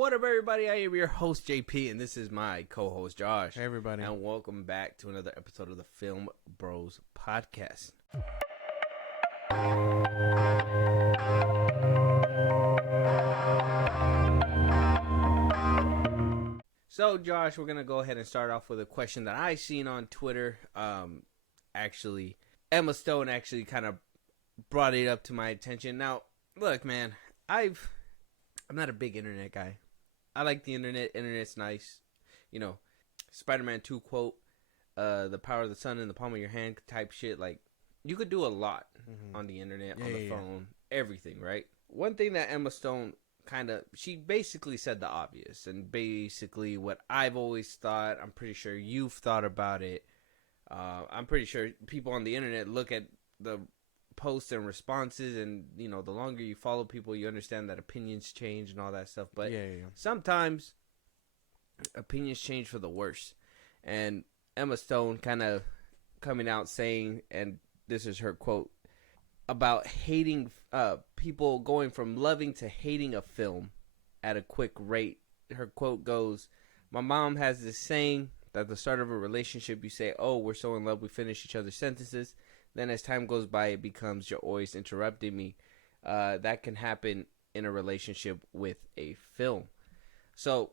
What up, everybody? I am your host, JP, and this is my co-host, Josh. Hey, everybody. And welcome back to another episode of the Film Bros Podcast. So, Josh, we're going to go ahead and start off with a question that I seen on Twitter. Actually, Emma Stone actually kind of brought it up to my attention. Now, look, man, I'm not a big internet guy. I like the internet. Internet's nice. You know, Spider-Man 2 quote, the power of the sun in the palm of your hand type shit. Like, you could do a lot on the internet, on the phone, everything, right? One thing that Emma Stone she basically said the obvious, and basically what I've always thought, I'm pretty sure you've thought about it. I'm pretty sure people on the internet look at the posts and responses, and you know, the longer you follow people, you understand that opinions change and all that stuff. But sometimes opinions change for the worse. And Emma Stone kind of coming out saying, and this is her quote, about hating people going from loving to hating a film at a quick rate. Her quote goes, "My mom has this saying that at the start of a relationship you say, oh, we're so in love we finish each other's sentences. Then as time goes by, it becomes you're always interrupting me. That can happen in a relationship with a film." So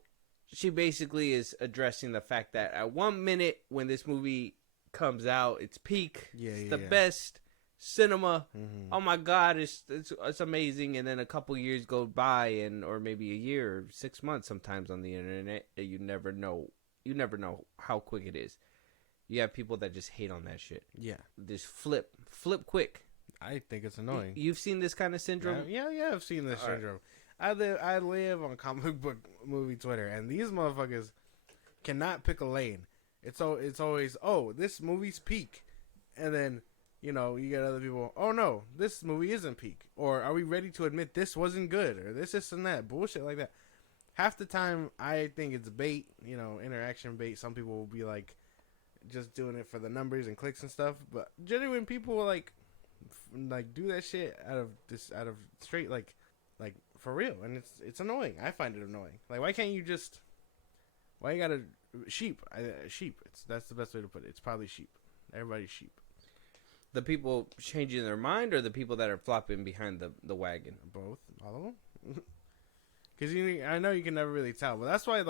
she basically is addressing the fact that at 1 minute when this movie comes out, it's peak. It's the best cinema. Oh my God, it's amazing. And then a couple years go by, or maybe a year or 6 months sometimes on the internet, you never know. You never know how quick it is. You have people that just hate on that shit. Yeah. Just flip quick. I think it's annoying. You've seen this kind of syndrome? Yeah, I've seen this syndrome. I live on comic book movie Twitter, and these motherfuckers cannot pick a lane. It's always, oh, this movie's peak. And then, you know, you get other people, oh no, this movie isn't peak. Or are we ready to admit this wasn't good? Or this and that. Bullshit like that. Half the time, I think it's bait, you know, interaction bait. Some people will be like, just doing it for the numbers and clicks and stuff, but genuine people will like do that shit out of straight like for real, and it's annoying. I find it annoying. Like, why you gotta sheep? That's the best way to put it. It's probably sheep. Everybody's sheep. The people changing their mind, or the people that are flopping behind the wagon? Both, all of them. Because I know you can never really tell, but that's why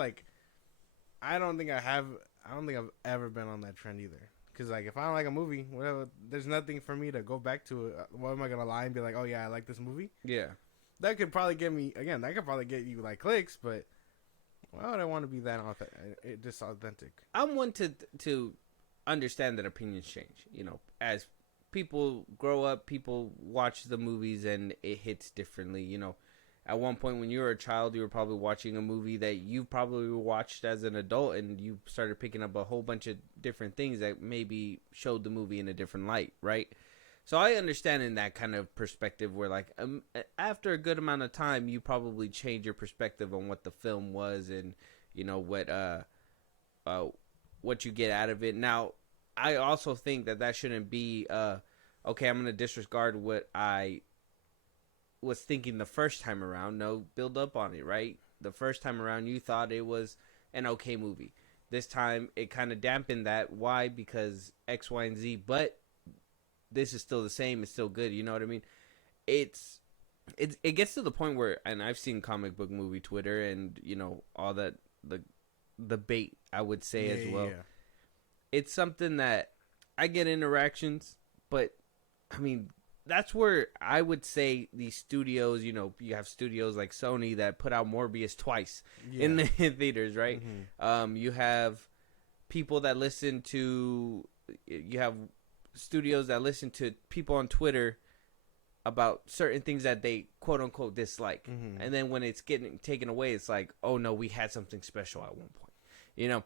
I don't think I've ever been on that trend either. Because, like, if I don't like a movie, whatever, there's nothing for me to go back to it. What am I going to lie and be like, oh, yeah, I like this movie? Yeah. That could probably get you, like, clicks, but why would I want to be that just authentic? I'm one to understand that opinions change. You know, as people grow up, people watch the movies, and it hits differently, you know. At one point when you were a child, you were probably watching a movie that you probably watched as an adult, and you started picking up a whole bunch of different things that maybe showed the movie in a different light, right? So I understand in that kind of perspective where, like, after a good amount of time, you probably change your perspective on what the film was and, you know, what you get out of it. Now, I also think that shouldn't be, okay, I'm going to disregard what I was thinking the first time around. No, build up on it, right? The first time around you thought it was an okay movie. This time it kind of dampened that. Why? Because X, Y, and Z. But this is still the same. It's still good. You know what I mean? It gets to the point where, and I've seen comic book movie Twitter and, you know, all that, the bait, I would say, as well. Yeah. It's something that I get interactions, but I mean, that's where I would say these studios, you know, you have studios like Sony that put out Morbius twice in the theaters, right? Mm-hmm. You have people that you have studios that listen to people on Twitter about certain things that they quote unquote dislike. Mm-hmm. And then when it's getting taken away, it's like, oh no, we had something special at one point. You know,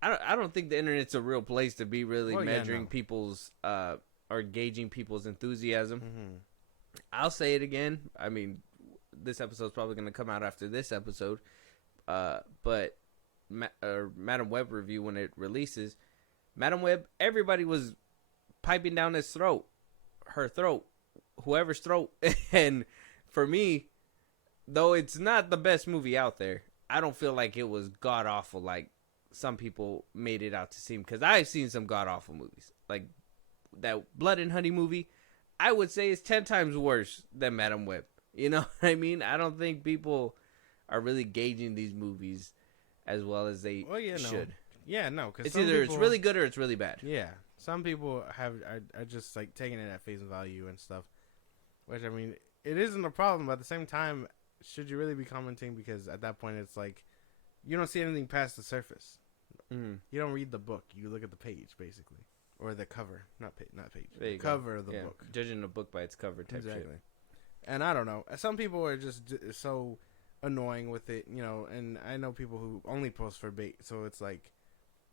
I don't think the internet's a real place to be really measuring people's or gauging people's enthusiasm. Mm-hmm. I'll say it again. I mean, this episode's probably going to come out after this episode. But Madam Web review, when it releases, Madam Web, everybody was piping down his throat, her throat, whoever's throat. And for me, though it's not the best movie out there, I don't feel like it was god awful like some people made it out to seem. Because I've seen some god awful movies, like that Blood and Honey movie. I would say it's 10 times worse than Madam Web. You know what I mean? I don't think people are really gauging these movies as well as they should. Yeah, no, because it's either it's really good or it's really bad. Yeah, some people are just like taking it at face value and stuff, which I mean, it isn't a problem. But at the same time, should you really be commenting? Because at that point, it's like you don't see anything past the surface. Mm. You don't read the book. You look at the page, basically, or the cover, not page, the go. cover of the book. Judging a book by its cover, type exactly. shit. And I don't know. Some people are just so annoying with it, you know. And I know people who only post for bait. So it's like,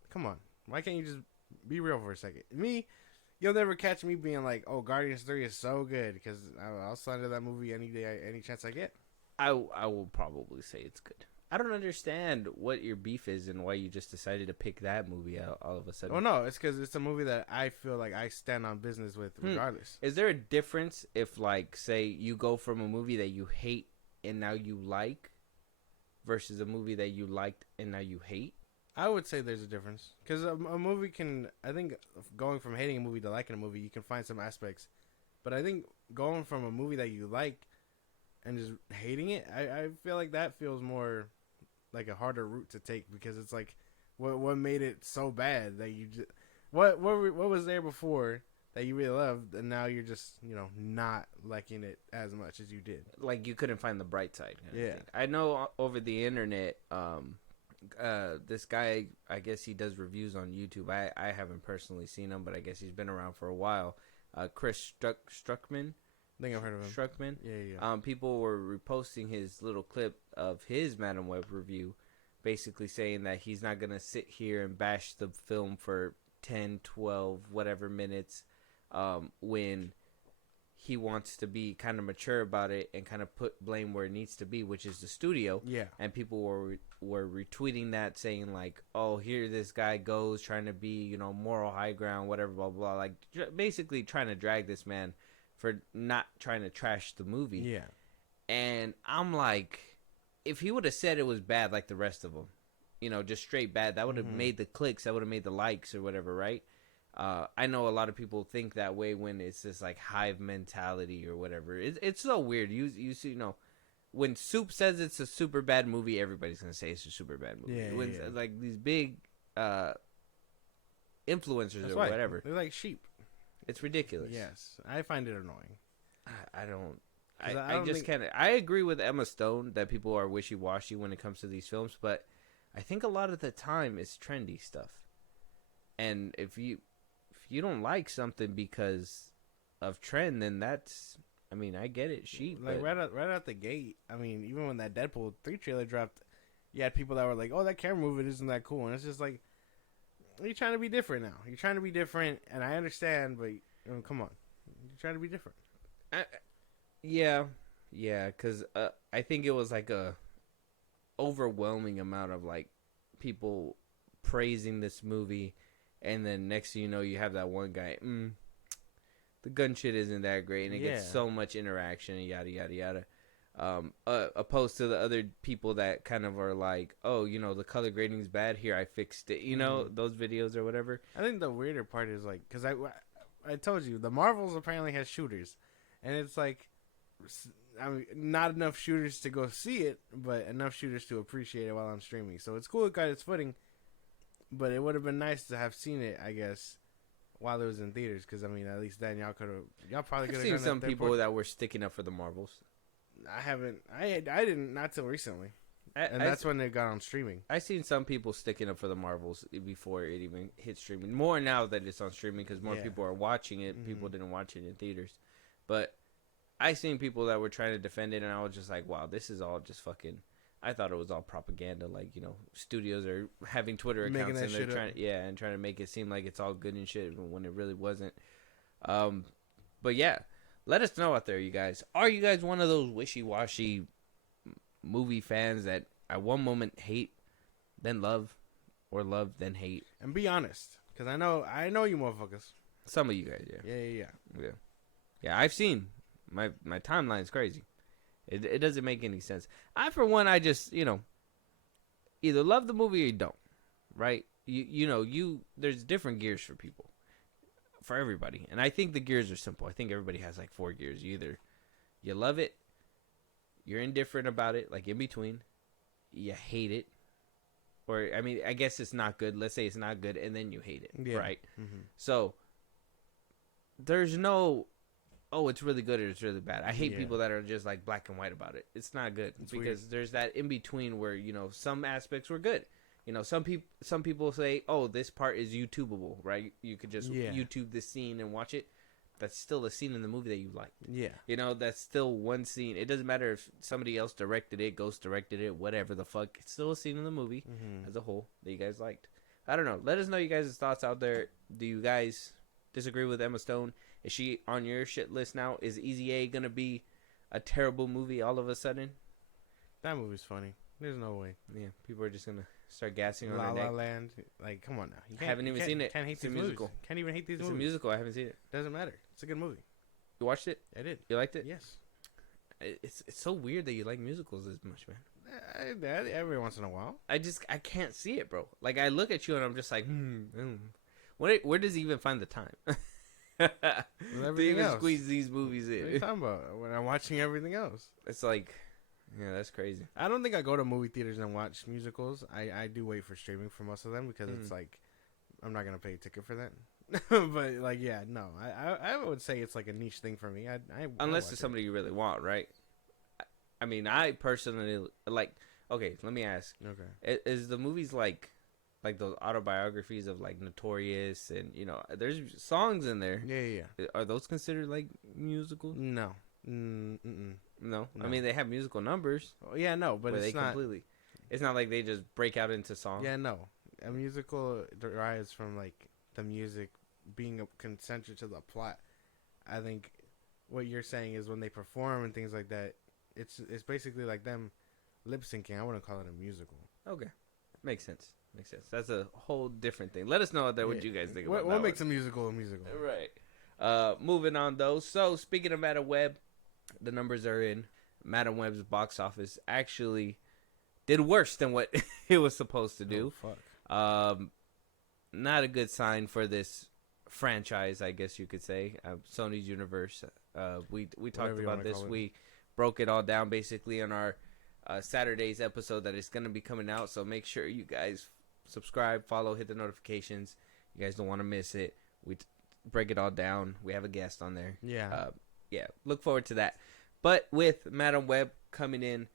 come on, why can't you just be real for a second? Me, you'll never catch me being like, "Oh, Guardians 3 is so good," because I'll sign to that movie any day, any chance I get. I will probably say it's good. I don't understand what your beef is and why you just decided to pick that movie out all of a sudden. Oh, no, it's because it's a movie that I feel like I stand on business with regardless. Is there a difference if, like, say, you go from a movie that you hate and now you like versus a movie that you liked and now you hate? I would say there's a difference. Because a movie can, I think, going from hating a movie to liking a movie, you can find some aspects. But I think going from a movie that you like and just hating it, I feel like that feels more like a harder route to take, because it's like what made it so bad that you just what was there before that you really loved and now you're just, you know, not liking it as much as you did. Like you couldn't find the bright side. Yeah, I know over the internet, this guy, I guess he does reviews on YouTube. I haven't personally seen him, but I guess he's been around for a while. Chris Struckman. I think I've heard of him. Struckman. Yeah. People were reposting his little clip of his Madam Web review, basically saying that he's not going to sit here and bash the film for 10, 12, whatever minutes, when he wants to be kind of mature about it and kind of put blame where it needs to be, which is the studio. Yeah. And people were retweeting that, saying like, "Oh, here this guy goes trying to be, you know, moral high ground, whatever, blah blah." Like basically trying to drag this man for not trying to trash the movie. Yeah. And I'm like, if he would have said it was bad like the rest of them, you know, just straight bad, that would have made the clicks, that would have made the likes or whatever, right? I know a lot of people think that way when it's this like hive mentality or whatever. It's so weird. You see, you know, when Soup says it's a super bad movie, everybody's gonna say it's a super bad movie. Yeah, when like these big influencers That's or right. whatever, They're like sheep. It's ridiculous. Yes, I find it annoying. I don't. I just can't. I agree with Emma Stone that people are wishy-washy when it comes to these films, but I think a lot of the time it's trendy stuff. And if you don't like something because of trend, then that's, I mean, I get it, sheep. Like right out the gate. I mean, even when that Deadpool 3 trailer dropped, you had people that were like, "Oh, that camera movement isn't that cool," and it's just like, you're trying to be different now. You're trying to be different, and I understand, but come on, you're trying to be different. Yeah, because I think it was like a overwhelming amount of like people praising this movie, and then next thing you know, you have that one guy, the gun shit isn't that great, and it gets so much interaction, and yada yada yada. Opposed to the other people that kind of are like, oh, you know, the color grading's bad, here I fixed it, you know, those videos or whatever. I think the weirder part is like, because I told you the Marvels apparently has shooters, and it's like, I mean, not enough shooters to go see it, but enough shooters to appreciate it while on streaming. So it's cool it got its footing, but it would have been nice to have seen it, I guess, while it was in theaters, because I mean, at least then y'all probably could have seen some people that were sticking up for the Marvels. I didn't, not till recently. And that's when they got on streaming. I seen some people sticking up for the Marvels before it even hit streaming. More now that it's on streaming because more people are watching it. People didn't watch it in theaters. But I seen people that were trying to defend it, and I was just like, wow, this is all just fucking... I thought it was all propaganda. Like, you know, studios are having Twitter accounts and they're trying to make it seem like it's all good and shit when it really wasn't. But yeah. Let us know out there, you guys. Are you guys one of those wishy-washy movie fans that at one moment hate, then love, or love, then hate? And be honest, because I know you motherfuckers. Some of you guys, yeah. Yeah. Yeah, I've seen. My timeline's crazy. It doesn't make any sense. I, for one, I just, either love the movie or you don't, right? There's different gears for people, for everybody. And I think the gears are simple. I think everybody has like 4 gears. You love it, you're indifferent about it, like in between, you hate it, or, I mean, I guess it's not good. Let's say it's not good, and then you hate it, right? Mm-hmm. So there's no, oh, it's really good or it's really bad. I hate people that are just like black and white about it. It's not good because weird. There's that in between where, some aspects were good. Some people say, oh, this part is YouTubeable, right? You could just YouTube this scene and watch it. That's still a scene in the movie that you liked. Yeah. That's still one scene. It doesn't matter if somebody else directed it, Ghost directed it, whatever the fuck. It's still a scene in the movie as a whole that you guys liked. I don't know. Let us know you guys' thoughts out there. Do you guys disagree with Emma Stone? Is she on your shit list now? Is Easy A going to be a terrible movie all of a sudden? That movie's funny. There's no way. Yeah, people are just going to start gassing on La her neck. La Land. Like, come on now. I haven't even seen it. Can't hate these musical. Movies. Can't even hate these movies. It's a musical. I haven't seen it. Doesn't matter. It's a good movie. You watched it? I did. You liked it? Yes. It's so weird that you like musicals as much, man. Every once in a while. I can't see it, bro. Like, I look at you and I'm just like, Where does he even find the time? To even squeeze these movies in. What are you talking about? When I'm watching everything else. It's like, yeah, that's crazy. I don't think I go to movie theaters and watch musicals. I do wait for streaming for most of them because it's like, I'm not going to pay a ticket for that. But, like, yeah, no. I would say it's like a niche thing for me. Unless it's somebody you really want, right? I mean, I personally, like, okay, let me ask. Okay. Is the movies like those autobiographies of like Notorious and there's songs in there. Yeah. Are those considered like musicals? No. No. I mean, they have musical numbers. Oh, yeah, no, but it's not completely. It's not like they just break out into songs. Yeah, no. A musical derives from like the music being concentric to the plot. I think what you're saying is when they perform and things like that, it's basically like them lip syncing. I wouldn't call it a musical. Okay, makes sense. That's a whole different thing. Let us know what you guys think about that. What makes a musical a musical? Right. Moving on, though. So, speaking of Madam Web, the numbers are in. Madam Web's box office actually did worse than what it was supposed to do. Oh, fuck. Not a good sign for this franchise, I guess you could say. Sony's universe. We talked about this. We broke it all down, basically, on our Saturday's episode that is going to be coming out. So, make sure you guys subscribe, follow, hit the notifications. You guys don't want to miss it. We break it all down. We have a guest on there. Yeah. Look forward to that. But with Madam Web coming in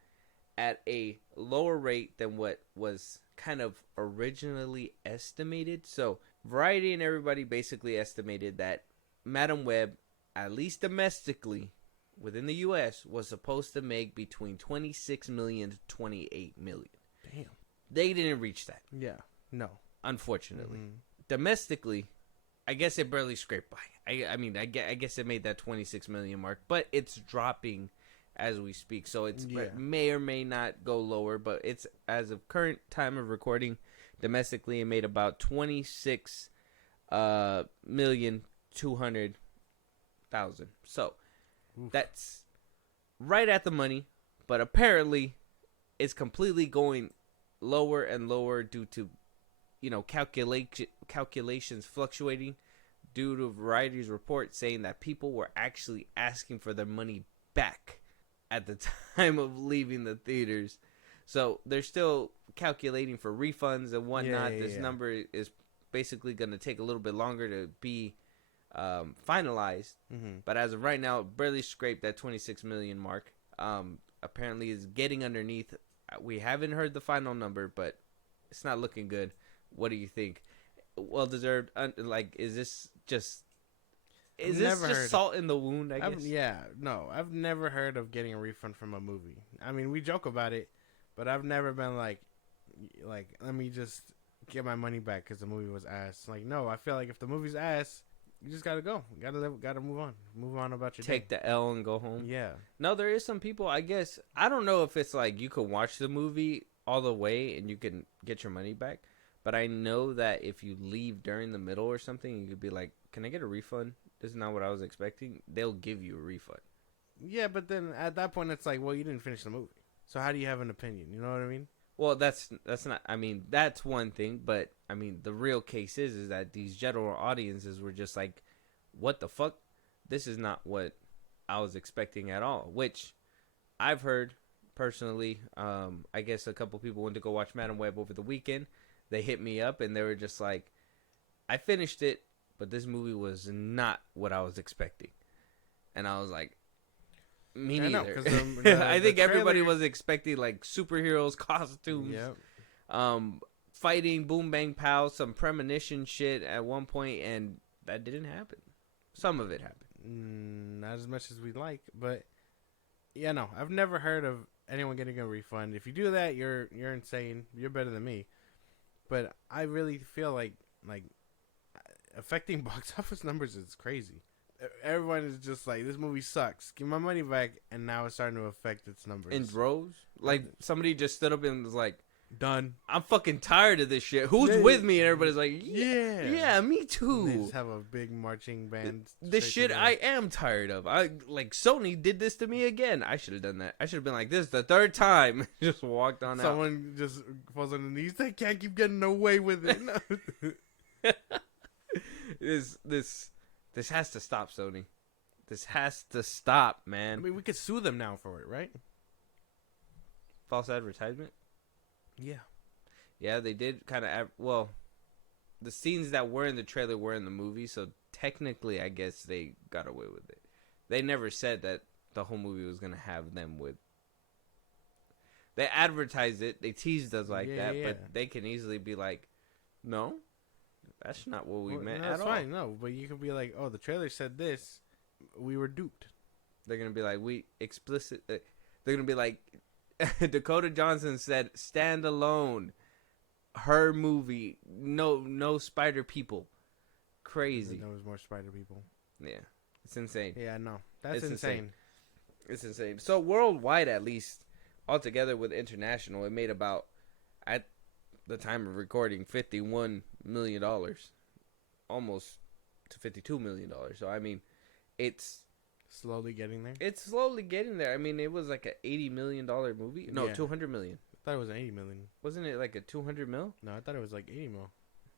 at a lower rate than what was kind of originally estimated. So Variety and everybody basically estimated that Madam Web, at least domestically within the U.S., was supposed to make between 26 million to 28 million. Damn. They didn't reach that. Yeah. No. Unfortunately. Domestically, I guess it barely scraped by. I mean, I guess it made that 26 million mark, but it's dropping as we speak. So it may or may not go lower, but it's, as of current time of recording, domestically, it made about 26 million 200,000. So that's right at the money, but apparently it's completely going lower and lower due to calculations fluctuating due to Variety's report saying that people were actually asking for their money back at the time of leaving the theaters. So they're still calculating for refunds and whatnot. This number is basically going to take a little bit longer to be finalized. But as of right now, it barely scraped that 26 million mark. Apparently is getting underneath. We haven't heard the final number, but it's not looking good. What do you think? Well deserved. Is this just salt in the wound? I guess. I've never heard of getting a refund from a movie. I mean, we joke about it, but I've never been like, let me just get my money back because the movie was ass. Like, no, I feel like if the movie's ass, you just gotta go. Gotta move on about your take day. The L and go home. Yeah. No, there is some people. I guess I don't know if it's like you could watch the movie all the way and you can get your money back. But I know that if you leave during the middle or something, you could be like, can I get a refund? This is not what I was expecting. They'll give you a refund. Yeah, but then at that point, it's like, well, you didn't finish the movie, so how do you have an opinion? You know what I mean? Well, that's not. I mean, that's one thing, but I mean, the real case is that these general audiences were just like, "What the fuck? This is not what I was expecting at all." Which I've heard personally. I guess a couple people went to go watch Madam Web over the weekend. They hit me up and they were just like, "I finished it, but this movie was not what I was expecting," and I was like. Me neither. I know, 'cause, I think everybody trailer- was expecting like superheroes, costumes, Yep. fighting, boom, bang, pow, some premonition shit at one point, and that didn't happen. Some of it happened. Not as much as we'd like, but yeah, no, I've never heard of anyone getting a refund. If you do that, you're insane. You're better than me. But I really feel like affecting box office numbers is crazy. Everyone is just like, this movie sucks. Give my money back, and now it's starting to affect its numbers. In droves? Like, somebody just stood up and was like, done. I'm fucking tired of this shit. Who's with me? And everybody's like, yeah, me And too. they just have a big marching band. This shit I am tired of. Sony did this to me again. I should have done that. I should have been like, this is the third time. Just walked on out. Someone just falls on the knees. They can't keep getting away with it. This has to stop, Sony. This has to stop, man. I mean, we could sue them now for it, right? False advertisement? Yeah. Yeah, they did kind of... Well, the scenes that were in the trailer were in the movie, so technically, I guess they got away with it. They never said that the whole movie was going to have them with... They advertised it. They teased us like that, but they can easily be like, no, that's not what we meant at all. Fine, no, but you could be like, oh, the trailer said this. We were duped. They're going to be like, they're going to be like, Dakota Johnson said, stand alone. Her movie, no spider people. Crazy. There was more spider people. Yeah, it's insane. Yeah, no, that's It's insane. It's insane. So worldwide, at least, altogether with international, it made about, at the time of recording, $51 million, almost to $52 million. So I mean, it's slowly getting there. It's slowly getting there. I mean, it was like a $80 million movie. No, Yeah. $200 million. I thought it was 80 million. Wasn't it like a 200 mil? No, I thought it was like 80 mil.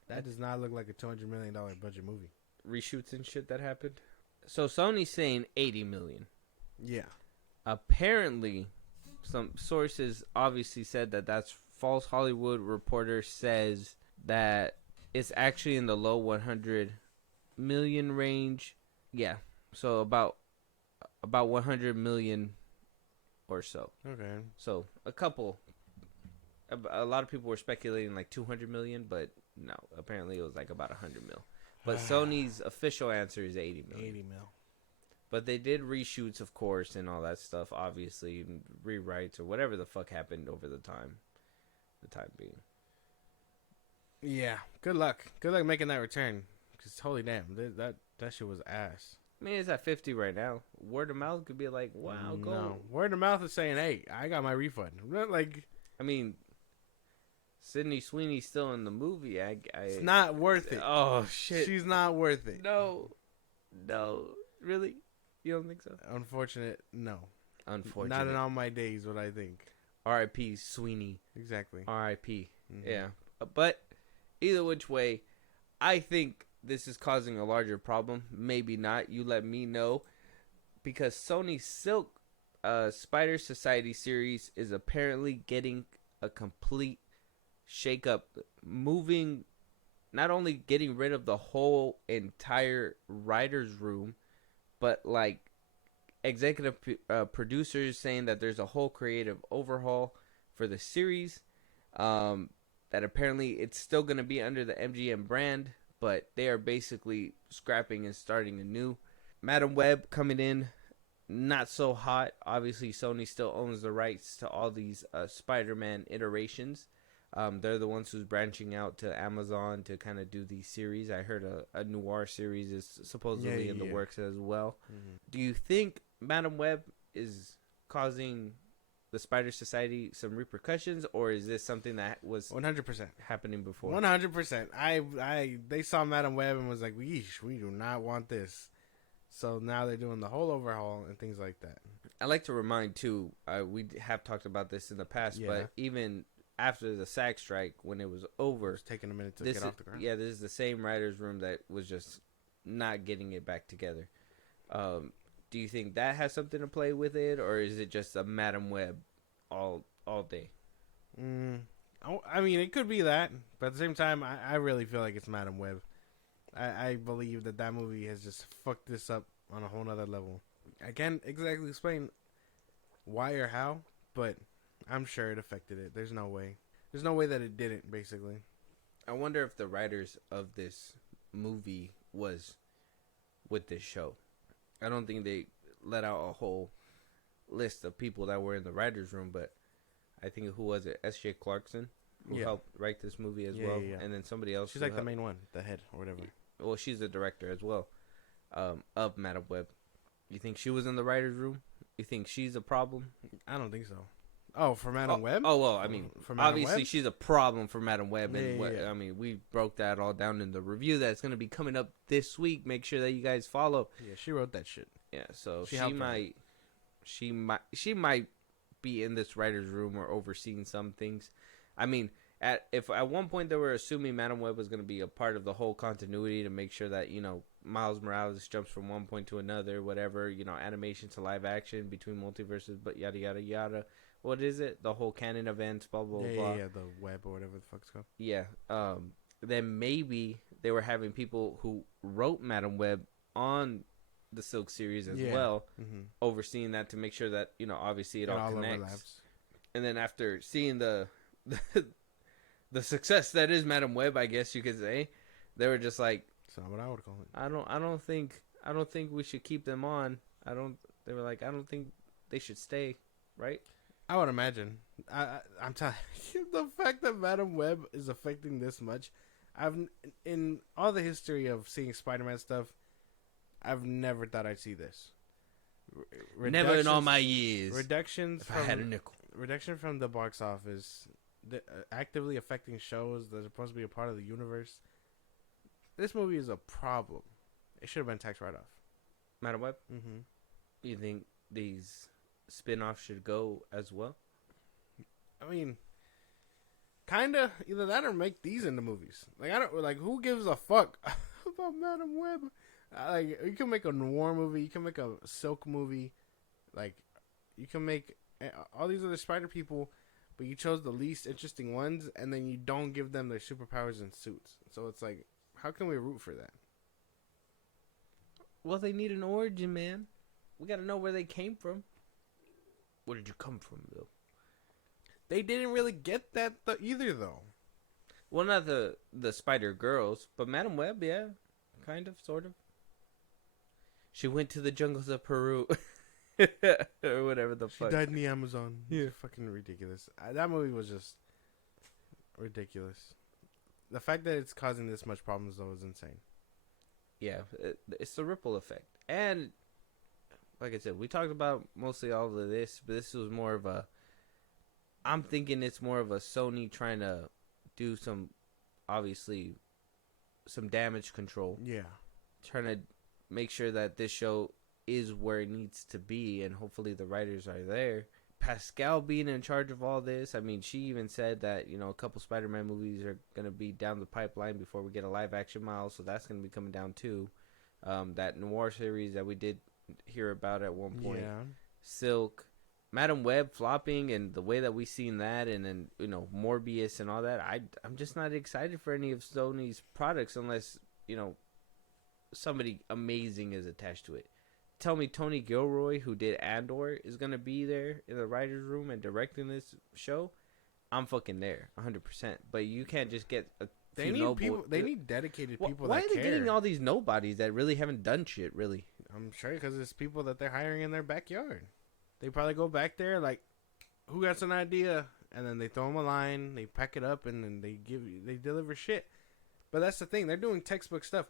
That does not look like a $200 million budget movie. Reshoots and shit that happened. So Sony's saying 80 million. Yeah. Apparently, some sources obviously said that that's false. Hollywood Reporter says that it's actually in the low 100 million range. Yeah. So about 100 million or so. Okay. So a lot of people were speculating like 200 million, but no, apparently it was like about 100 mil. But Sony's official answer is 80 million. 80 mil. But they did reshoots, of course, and all that stuff, obviously, and rewrites or whatever the fuck happened over the time being. Yeah. Good luck. Good luck making that return. Because holy damn, that shit was ass. I mean, it's at 50 right now. Word of mouth could be like, wow, go. No. Word of mouth is saying, hey, I got my refund. Like, I mean, Sydney Sweeney's still in the movie. it's not worth it. Oh, shit. She's not worth it. No. Really? You don't think so? Unfortunate, no. Unfortunate. Not in all my days, what I think. R.I.P. Sweeney. Exactly. R.I.P. Mm-hmm. Yeah. But either which way, I think this is causing a larger problem. Maybe not. You let me know. Because Sony's Silk Spider Society series is apparently getting a complete shake-up. Moving, not only getting rid of the whole entire writer's room, but like executive producers saying that there's a whole creative overhaul for the series. That apparently it's still going to be under the MGM brand, but they are basically scrapping and starting anew. Madam Web coming in, not so hot. Obviously, Sony still owns the rights to all these Spider-Man iterations. They're the ones who's branching out to Amazon to kind of do these series. I heard a noir series is supposedly in the works as well. Mm-hmm. Do you think Madam Web is causing the Spider Society some repercussions, or is this something that was 100% happening before? 100%. They saw Madam Web and was like, "Yeesh, we do not want this." So now they're doing the whole overhaul and things like that. I like to remind too. We have talked about this in the past, but even after the SAG strike, when it was over, It's taking a minute to get off the ground. Yeah, this is the same writers' room that was just not getting it back together. Do you think that has something to play with it, or is it just a Madam Web all day? I mean, it could be that, but at the same time, I really feel like it's Madam Web. I believe that movie has just fucked this up on a whole nother level. I can't exactly explain why or how, but I'm sure it affected it. There's no way. There's no way that it didn't, basically. I wonder if the writers of this movie was with this show. I don't think they let out a whole list of people that were in the writers' room, but I think, who was it? S.J. Clarkson, who helped write this movie as well. Yeah. And then somebody else. She's like the main one, the head or whatever. Well, she's the director as well of Madam Web. You think she was in the writers' room? You think she's a problem? I don't think so. Oh, for Madam Web? Oh, well, I mean, obviously she's a problem for Madam Web. I mean, we broke that all down in the review that's going to be coming up this week. Make sure that you guys follow. Yeah, she wrote that shit. Yeah, so she might be in this writer's room or overseeing some things. I mean, if at one point they were assuming Madam Web was going to be a part of the whole continuity to make sure that, Miles Morales jumps from one point to another, whatever, animation to live action between multiverses, but yada, yada, yada. What is it? The whole canon events, blah, blah, blah. Yeah, the web or whatever the fuck's called. Yeah. Then maybe they were having people who wrote Madam Web on the Silk series as well, overseeing that to make sure that, obviously it all connects. Overlaps. And then after seeing the success that is Madam Web, I guess you could say, they were just like, that's not what I would call it. I don't think we should keep them on. They were like, I don't think they should stay, right? I would imagine. I'm telling you, the fact that Madam Web is affecting this much, in all the history of seeing Spider-Man stuff, I've never thought I'd see this. Never in all my years. Reductions if I had a nickel. Reduction from the box office, actively affecting shows that are supposed to be a part of the universe. This movie is a problem. It should have been tax write-off. Madam Web? Mm-hmm. You think these spin-offs should go as well? I mean, kinda. Either that or make these into movies. Who gives a fuck about Madam Web? You can make a noir movie. You can make a Silk movie. You can make all these other spider people, but you chose the least interesting ones, and then you don't give them their superpowers and suits. So it's like, how can we root for that? Well, they need an origin, man. We gotta know where they came from. Where did you come from, though? They didn't really get that either, though. Well, not the Spider Girls, but Madam Web, yeah, kind of, sort of. She went to the jungles of Peru, or whatever the fuck. She died in the Amazon. Yeah, fucking ridiculous. That movie was just ridiculous. The fact that it's causing this much problems, though, is insane. Yeah, it's the ripple effect, and like I said, we talked about mostly all of this, but this was more of a. I'm thinking it's more of a Sony trying to do some damage control. Yeah. Trying to make sure that this show is where it needs to be, and hopefully the writers are there. Pascal being in charge of all this, I mean, she even said that, a couple Spider-Man movies are going to be down the pipeline before we get a live-action Miles, so that's going to be coming down too. That noir series that we did hear about at one point. Yeah. Silk. Madam Web flopping and the way that we seen that, and then Morbius and all that. I'm just not excited for any of Sony's products unless somebody amazing is attached to it. Tell me Tony Gilroy, who did Andor, is gonna be there in the writers' room and directing this show. I'm fucking there, 100%. But you can't just get a. They need people. They need dedicated people. Why are they getting all these nobodies that really haven't done shit? Really, I'm sure because it's people that they're hiring in their backyard. They probably go back there like, who got an idea, and then they throw them a line, they pack it up, and then they deliver shit. But that's the thing; they're doing textbook stuff.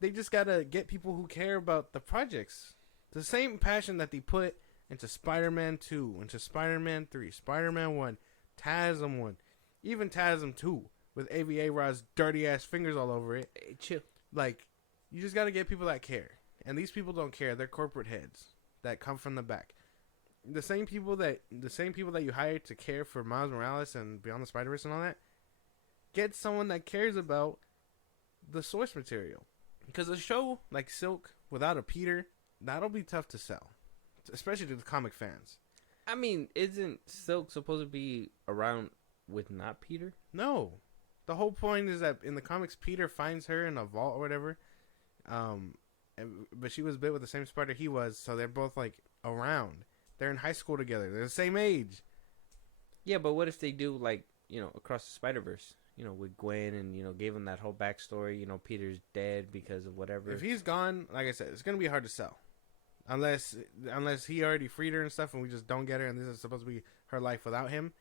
They just gotta get people who care about the projects. The same passion that they put into Spider-Man 2, into Spider-Man 3, Spider-Man 1, TASM 1, even TASM 2 with AVA Rod's dirty ass fingers all over it. Hey, chill. You just gotta get people that care. And these people don't care. They're corporate heads that come from the back. The same people that you hire to care for Miles Morales and Beyond the Spider-Verse and all that, get someone that cares about the source material. Because a show like Silk without a Peter, that'll be tough to sell, especially to the comic fans. I mean, isn't Silk supposed to be around with not Peter? No. The whole point is that in the comics, Peter finds her in a vault or whatever. But she was bit with the same spider he was, so they're both, like, around. They're in high school together. They're the same age. Yeah, but what if they do, like, Across the Spider-Verse? With Gwen and, gave him that whole backstory. Peter's dead because of whatever. If he's gone, like I said, it's going to be hard to sell. Unless he already freed her and stuff and we just don't get her and this is supposed to be her life without him.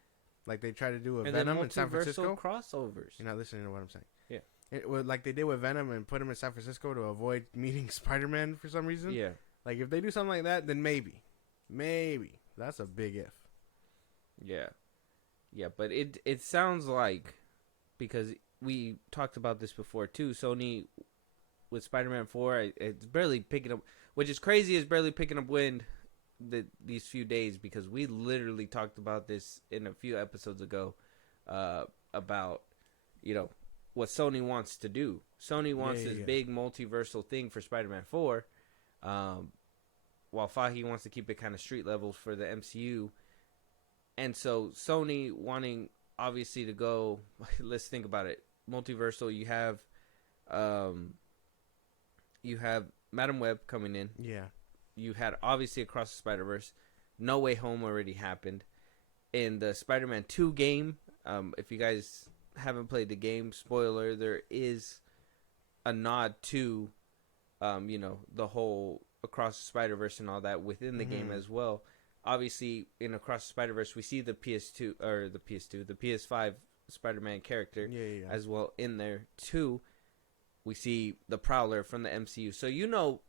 Like they try to do with Venom in San Francisco. Crossovers. You're not listening to what I'm saying. Yeah. Like they did with Venom and put him in San Francisco to avoid meeting Spider-Man for some reason. Yeah. Like if they do something like that, then maybe. Maybe. That's a big if. Yeah. Yeah, but it sounds like, because we talked about this before too, Sony with Spider-Man 4, it's barely picking up, which is crazy, is barely picking up wind these few days, because we literally talked about this in a few episodes ago, about, what Sony wants to do. Sony wants this big multiversal thing for Spider-Man 4, while Fahey wants to keep it kind of street level for the MCU. And so Sony wanting, obviously, to go, let's think about it, multiversal, you have Madam Web coming in. Yeah. You had, obviously, Across the Spider-Verse. No Way Home already happened. In the Spider-Man 2 game, if you guys haven't played the game, spoiler, there is a nod to, the whole Across the Spider-Verse and all that within the game as well. Obviously, in Across the Spider-Verse, we see the PS5 Spider-Man character as well in there too. We see the Prowler from the MCU. So,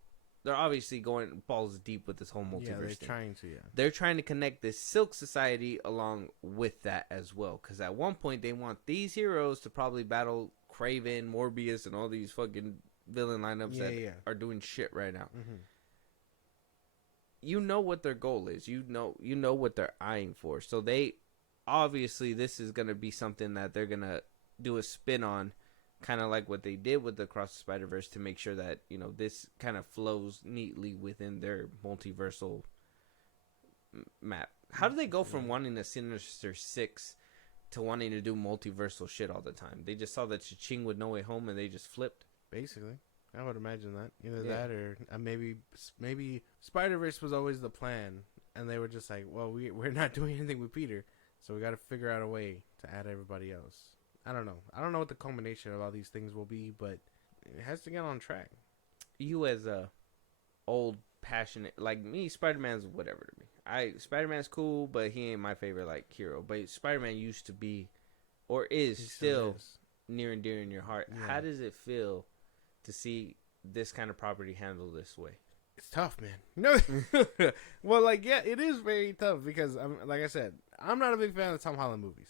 they're obviously going balls deep with this whole multiverse thing. They're trying to connect this Silk Society along with that as well. Because at one point, they want these heroes to probably battle Kraven, Morbius, and all these fucking villain lineups that are doing shit right now. Mm-hmm. You know what their goal is. You know what they're eyeing for. So they, obviously, this is going to be something that they're going to do a spin on, kind of like what they did with the Across the Spider-Verse, to make sure that, this kind of flows neatly within their multiversal map. How do they go from wanting a Sinister Six to wanting to do multiversal shit all the time? They just saw that Cha-Ching with No Way Home and they just flipped? Basically. I would imagine that. Either that or maybe Spider-Verse was always the plan, and they were just like, well, we're not doing anything with Peter, so we got to figure out a way to add everybody else. I don't know. I don't know what the culmination of all these things will be, but it has to get on track. You as a old, passionate, like me, Spider-Man's whatever to me. Spider-Man's cool, but he ain't my favorite, hero. But Spider-Man used to be, or is still near and dear in your heart. Yeah. How does it feel to see this kind of property handled this way? It's tough, man. No, well, it is very tough because, like I said, I'm not a big fan of Tom Holland movies.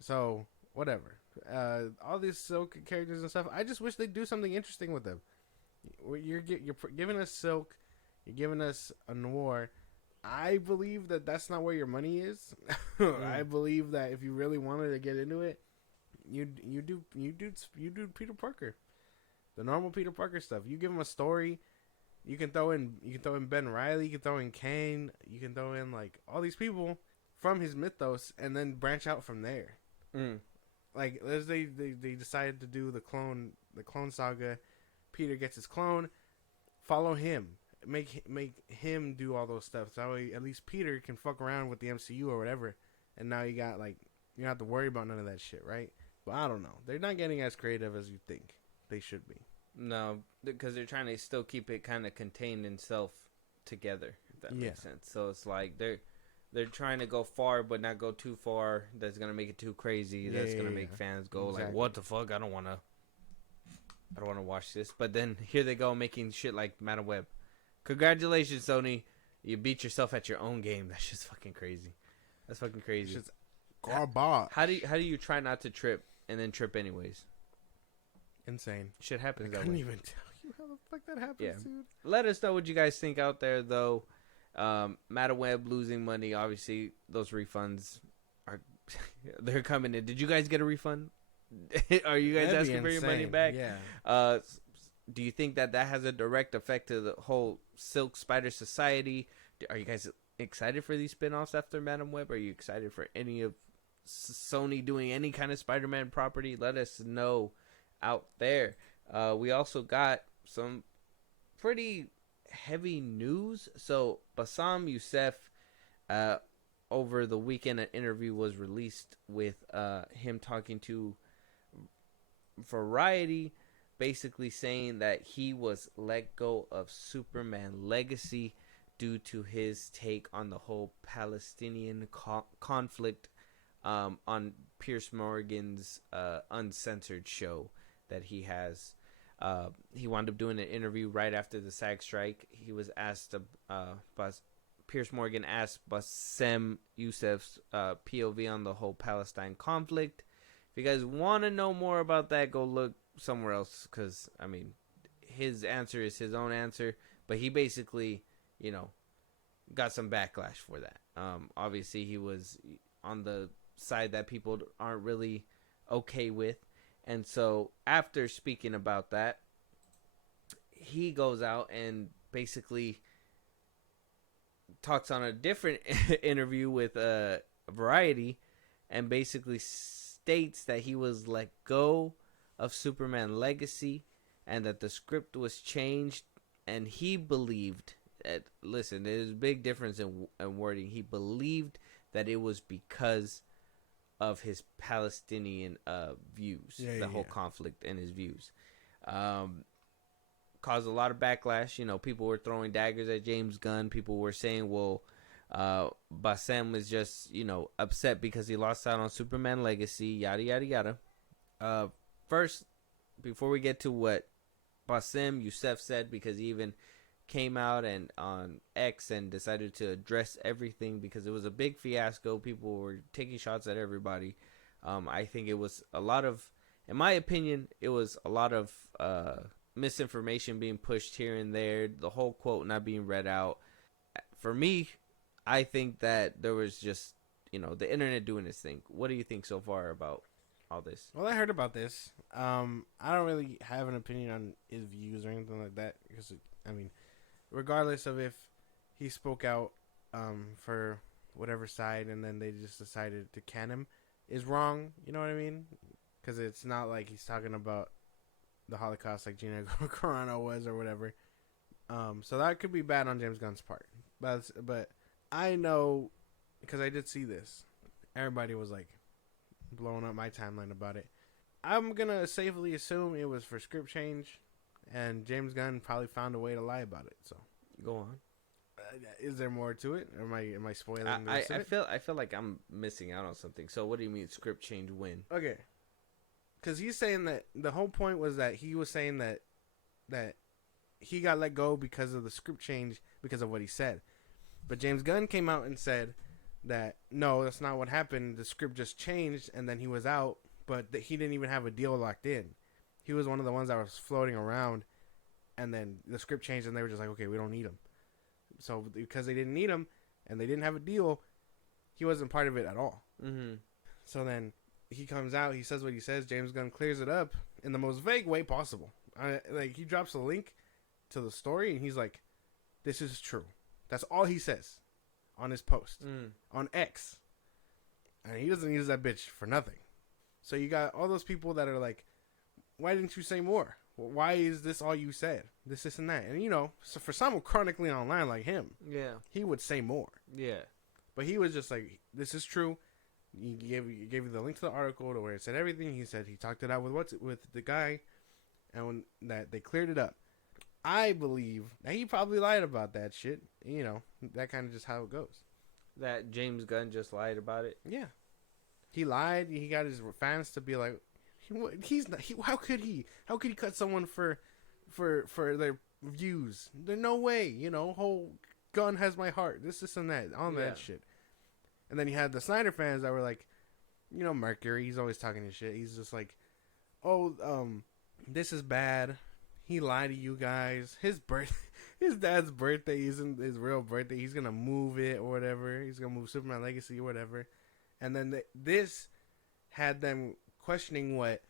So, whatever. All these Silk characters and stuff, I just wish they'd do something interesting with them. You're giving us Silk, you're giving us a noir. I believe that that's not where your money is. I believe that if you really wanted to get into it, you do Peter Parker. The normal Peter Parker stuff. You give him a story. You can throw in Ben Reilly. You can throw in Kane. You can throw in all these people from his mythos, and then branch out from there. As they decided to do the clone saga. Peter gets his clone. Follow him. Make him do all those stuff. So at least Peter can fuck around with the MCU or whatever. And now you got you don't have to worry about none of that shit, right? But I don't know. They're not getting as creative as you think they should be. No, because they're trying to still keep it kind of contained in self together, if that makes sense. So it's they're trying to go far, but not go too far. That's going to make it too crazy. That's going to make fans go what the fuck? I don't want to watch this. But then here they go making shit like Madam Web. Congratulations, Sony. You beat yourself at your own game. That's just fucking crazy. That's fucking crazy. It's garbage. How do you try not to trip and then trip anyways? Insane. Shit happens. I couldn't even tell How the fuck that happens, Yeah. dude? Let us know what you guys think out there, though. Madam Web losing money. Obviously, those refunds are they're coming in. Did you guys get a refund? Are you guys asking for your money back? Yeah. Do you think that has a direct effect to the whole Silk Spider Society? Are you guys excited for these spinoffs after Madam Web? Are you excited for any of Sony doing any kind of Spider-Man property? Let us know out there. We also got some pretty heavy news. So Bassem Yousef, over the weekend, an interview was released with him talking to Variety, basically saying that he was let go of Superman Legacy due to his take on the whole Palestinian conflict on Piers Morgan's uncensored show that he has. He wound up doing an interview right after the SAG strike. He was asked, Piers Morgan asked Bassem Yousef's POV on the whole Palestine conflict. If you guys want to know more about that, go look somewhere else, because, I mean, his answer is his own answer, but he basically, got some backlash for that. Obviously, he was on the side that people aren't really okay with, and so after speaking about that, he goes out and basically talks on a different interview with Variety, and basically states that he was let go of Superman Legacy and that the script was changed, and he believed that, listen, there's a big difference in wording. He believed that it was because of his Palestinian views, whole conflict and his views. Caused a lot of backlash. People were throwing daggers at James Gunn. People were saying, well, Bassem was just, upset because he lost out on Superman Legacy, yada, yada, yada. First, before we get to what Bassem Yousef said, because he even came out and on X and decided to address everything because it was a big fiasco. People were taking shots at everybody. I think it was a lot of, in my opinion, it was a lot of misinformation being pushed here and there. The whole quote not being read out. For me, I think that there was just, the internet doing its thing. What do you think so far about all this? Well, I heard about this. I don't really have an opinion on his views or anything like that, because, regardless of if he spoke out for whatever side and then they just decided to can him, is wrong. You know what I mean? Because it's not like he's talking about the Holocaust like Gina Carano was or whatever. So that could be bad on James Gunn's part. But I know, because I did see this, everybody was like blowing up my timeline about it. I'm going to safely assume it was for script change, and James Gunn probably found a way to lie about it. So go on. Is there more to it? Am I spoiling the rest of it? I feel like I'm missing out on something. So what do you mean script change when? Okay. Because he's saying that the whole point was that he was saying that he got let go because of the script change, because of what he said. But James Gunn came out and said that, no, that's not what happened. The script just changed, and then he was out, but he didn't even have a deal locked in. He was one of the ones that was floating around, and then the script changed, and they were just like, okay, we don't need him. So because they didn't need him, and they didn't have a deal, he wasn't part of it at all. Mm-hmm. So then he comes out, he says what he says, James Gunn clears it up in the most vague way possible. He drops a link to the story, and he's like, this is true. That's all he says on his post on X. And he doesn't use that bitch for nothing. So you got all those people that are like, why didn't you say more? Why is this all you said? This, and that. And, so for someone chronically online like him, he would say more. Yeah. But he was just like, this is true. He gave you the link to the article to where it said everything. He said he talked it out with the guy, and that they cleared it up. I believe that he probably lied about that shit. That kind of just how it goes. That James Gunn just lied about it? Yeah. He lied. He got his fans to be like, he's not. How could he? How could he cut someone for their views? There's no way. Whole Gunn has my heart. This and that. On that shit. And then you had the Snyder fans that were like, Mercury. He's always talking his shit. He's just like, oh, this is bad. he lied to you guys. His dad's birthday isn't his real birthday. He's gonna move it or whatever. He's gonna move Superman Legacy or whatever. And then this had them questioning what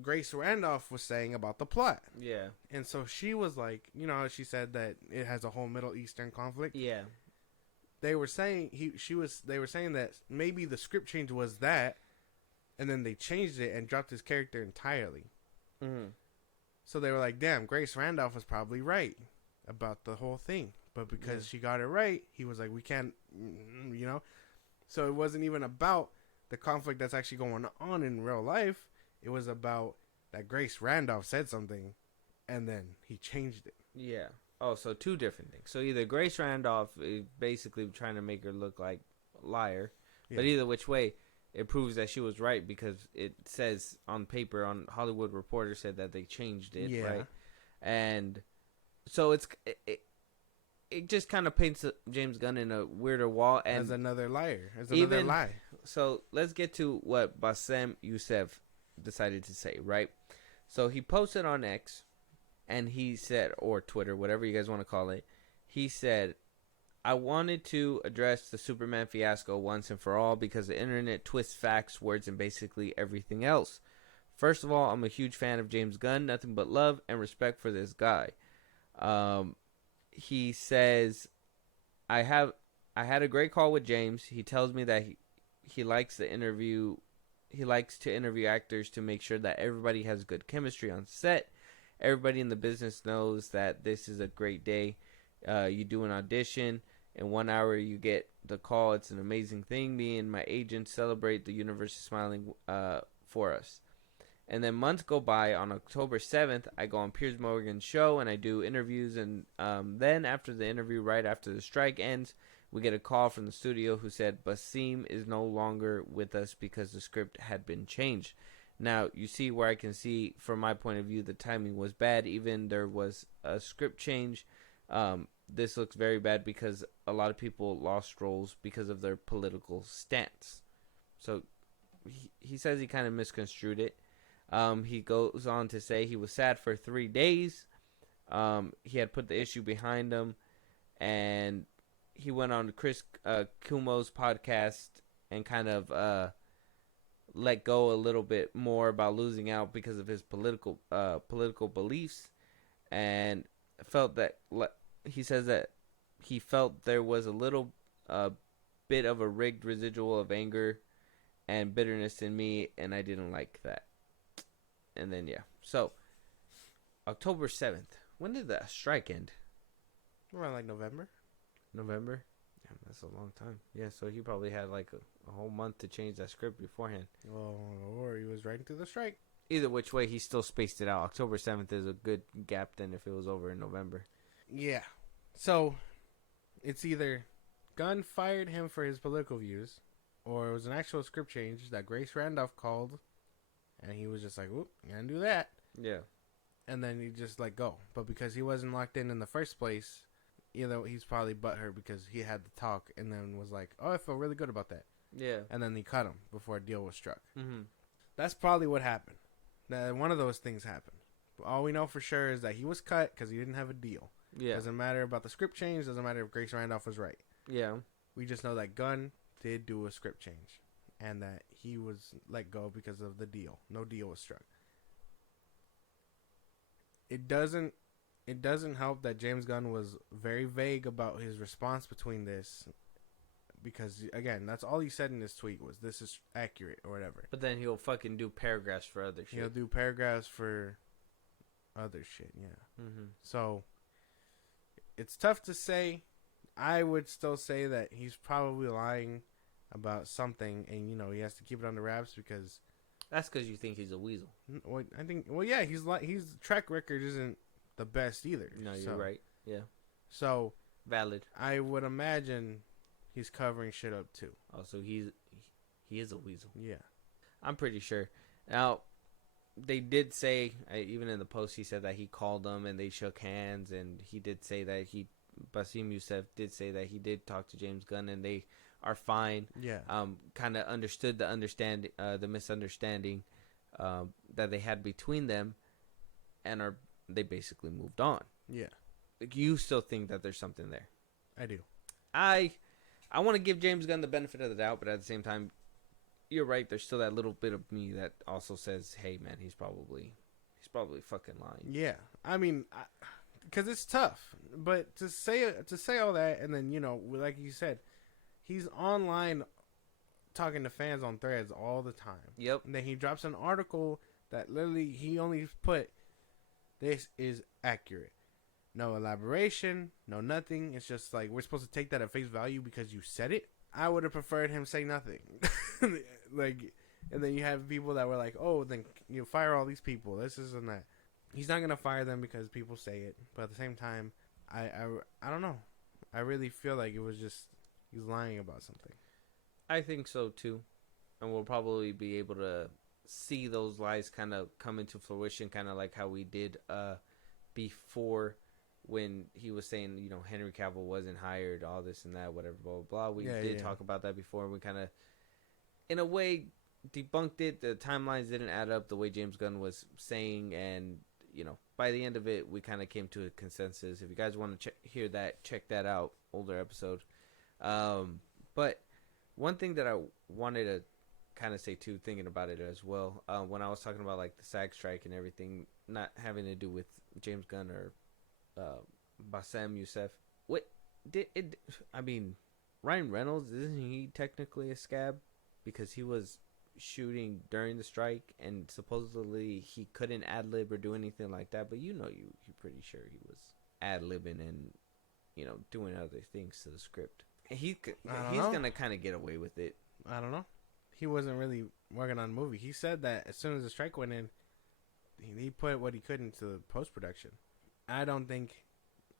Grace Randolph was saying about the plot. Yeah. And so she was like, you know, she said that it has a whole Middle Eastern conflict. Yeah. They were saying they were saying that maybe the script change was that, and then they changed it and dropped his character entirely. Mm-hmm. So they were like, damn, Grace Randolph was probably right about the whole thing. But because she got it right, he was like, we can't, you know. So it wasn't even about the conflict that's actually going on in real life. It was about that Grace Randolph said something, and then he changed it. Yeah. Oh, so two different things. So either Grace Randolph is basically trying to make her look like a liar, but either which way, it proves that she was right because it says on paper, on Hollywood Reporter said that they changed it, right? And so it just kind of paints James Gunn in a weirder wall. And as another liar. As another lie. So let's get to what Bassem Yousef decided to say, right? So he posted on X, and he said, or Twitter, whatever you guys want to call it, he said, I wanted to address the Superman fiasco once and for all because the internet twists facts, words, and basically everything else. First of all, I'm a huge fan of James Gunn, nothing but love and respect for this guy. He says, I had a great call with James. He tells me that he likes to interview actors to make sure that everybody has good chemistry on set. Everybody in the business knows that this is a great day. You do an audition. In 1 hour, you get the call. It's an amazing thing. Me and my agent celebrate. The universe is smiling for us. And then months go by. On October 7th, I go on Piers Morgan's show, and I do interviews. And then after the interview, right after the strike ends, we get a call from the studio who said Bassem is no longer with us because the script had been changed. Now, you see where I can see, from my point of view, the timing was bad. Even there was a script change. This looks very bad because a lot of people lost roles because of their political stance. So he says he kind of misconstrued it. He goes on to say he was sad for 3 days. He had put the issue behind him, and he went on Chris Cuomo's podcast and kind of let go a little bit more about losing out because of his political beliefs, and felt that he says that he felt there was a little bit of a rigged residual of anger and bitterness in me, and I didn't like that. And then so October 7th. When did the strike end? Around like November. Damn, that's a long time. Yeah, so he probably had like a whole month to change that script beforehand. Well, or he was writing through the strike. Either which way, he still spaced it out. October 7th is a good gap then if it was over in November. Yeah. So, it's either Gunn fired him for his political views, or it was an actual script change that Grace Randolph called, and he was just like, "Oop, you gotta do that." Yeah. And then he just let go. But because he wasn't locked in the first place, he's probably butthurt because he had to talk and then was like, "Oh, I feel really good about that." Yeah. And then he cut him before a deal was struck. Mm-hmm. That's probably what happened. That one of those things happened. But all we know for sure is that he was cut because he didn't have a deal. Yeah. Doesn't matter about the script change. Doesn't matter if Grace Randolph was right. Yeah. We just know that Gunn did do a script change, and that he was let go because of the deal. No deal was struck. It doesn't help that James Gunn was very vague about his response between this, because again, that's all he said in his tweet was, "This is accurate" or whatever. But then he'll fucking do paragraphs for other shit. He'll do paragraphs for other shit. Yeah. Mm-hmm. So it's tough to say. I would still say that he's probably lying about something, and he has to keep it under wraps because that's because you think he's a weasel. I think. Well, yeah, his track record isn't the best either. No, you're right. Yeah. So valid. I would imagine he's covering shit up too. Oh, so he is a weasel. Yeah, I'm pretty sure. Now, they did say, even in the post, he said that he called them and they shook hands, and he did say that Bassem Yousef did say that he did talk to James Gunn and they are fine. Yeah. Kind of understood the misunderstanding that they had between them, and they basically moved on. Yeah, Like, you still think that there's something there. I do. I want to give James Gunn the benefit of the doubt, but at the same time, you're right. There's still that little bit of me that also says, "Hey, man, he's probably fucking lying." Yeah, I mean, because it's tough, but to say all that, and then like you said, he's online talking to fans on Threads all the time. Yep. And then he drops an article that literally he only put, "This is accurate." No elaboration, no nothing. It's just like, we're supposed to take that at face value because you said it. I would have preferred him say nothing. Like, and then you have people that were like, "Oh, then you fire all these people. This and that." He's not gonna fire them because people say it. But at the same time, I don't know. I really feel like it was just he's lying about something. I think so too, and we'll probably be able to see those lies kind of come into fruition, kind of like how we did before, when he was saying, Henry Cavill wasn't hired, all this and that, whatever, blah, blah, blah. We did talk about that before. We kind of, in a way, debunked it. The timelines didn't add up the way James Gunn was saying, and, by the end of it, we kind of came to a consensus. If you guys want to hear that, check that out, older episode. But one thing that I wanted to kind of say, too, thinking about it as well, when I was talking about, like, the SAG strike and everything, not having to do with James Gunn or Bassem, Yousef. What did it? I mean, Ryan Reynolds, isn't he technically a scab because he was shooting during the strike and supposedly he couldn't ad lib or do anything like that? But you're pretty sure he was ad libbing and doing other things to the script. He's gonna kind of get away with it. I don't know. He wasn't really working on a movie. He said that as soon as the strike went in, he put what he could into post production. I don't think,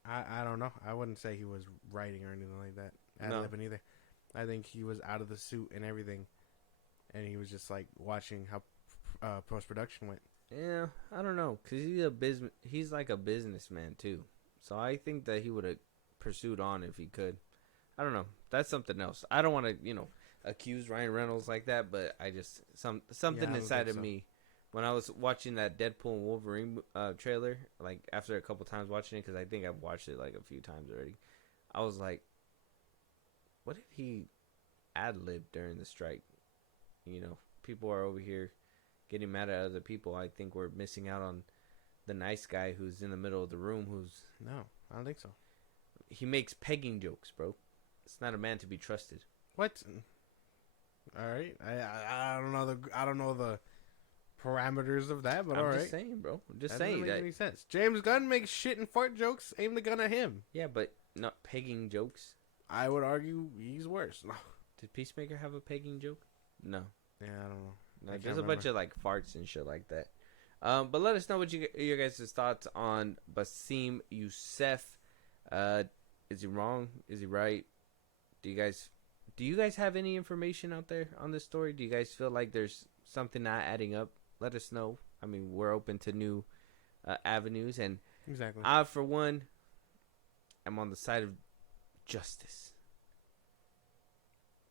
I don't know. I wouldn't say he was writing or anything like that. Ad-libbing either. I think he was out of the suit and everything, and he was just like watching how post production went. Yeah, I don't know, cause he's like a businessman too. So I think that he would have pursued on if he could. I don't know. That's something else. I don't want to accuse Ryan Reynolds like that, but I just something inside of me. When I was watching that Deadpool and Wolverine trailer, like after a couple times watching it, because I think I've watched it like a few times already, I was like, what if he ad-libbed during the strike? People are over here getting mad at other people. I think we're missing out on the nice guy who's in the middle of the room No, I don't think so. He makes pegging jokes, bro. It's not a man to be trusted. What? All right. I don't know the parameters of that, but all right. I'm just saying, bro. I'm just saying doesn't that make any sense. James Gunn makes shit and fart jokes. Aim the gun at him. Yeah, but not pegging jokes. I would argue he's worse. No. Did Peacemaker have a pegging joke? No. Yeah, I don't know. No, there's a bunch of like farts and shit like that. But let us know what your guys' thoughts on Bassem Yousef. Is he wrong? Is he right? Do you guys have any information out there on this story? Do you guys feel like there's something not adding up? Let us know. I mean, we're open to new avenues, and exactly. I, for one, am on the side of justice.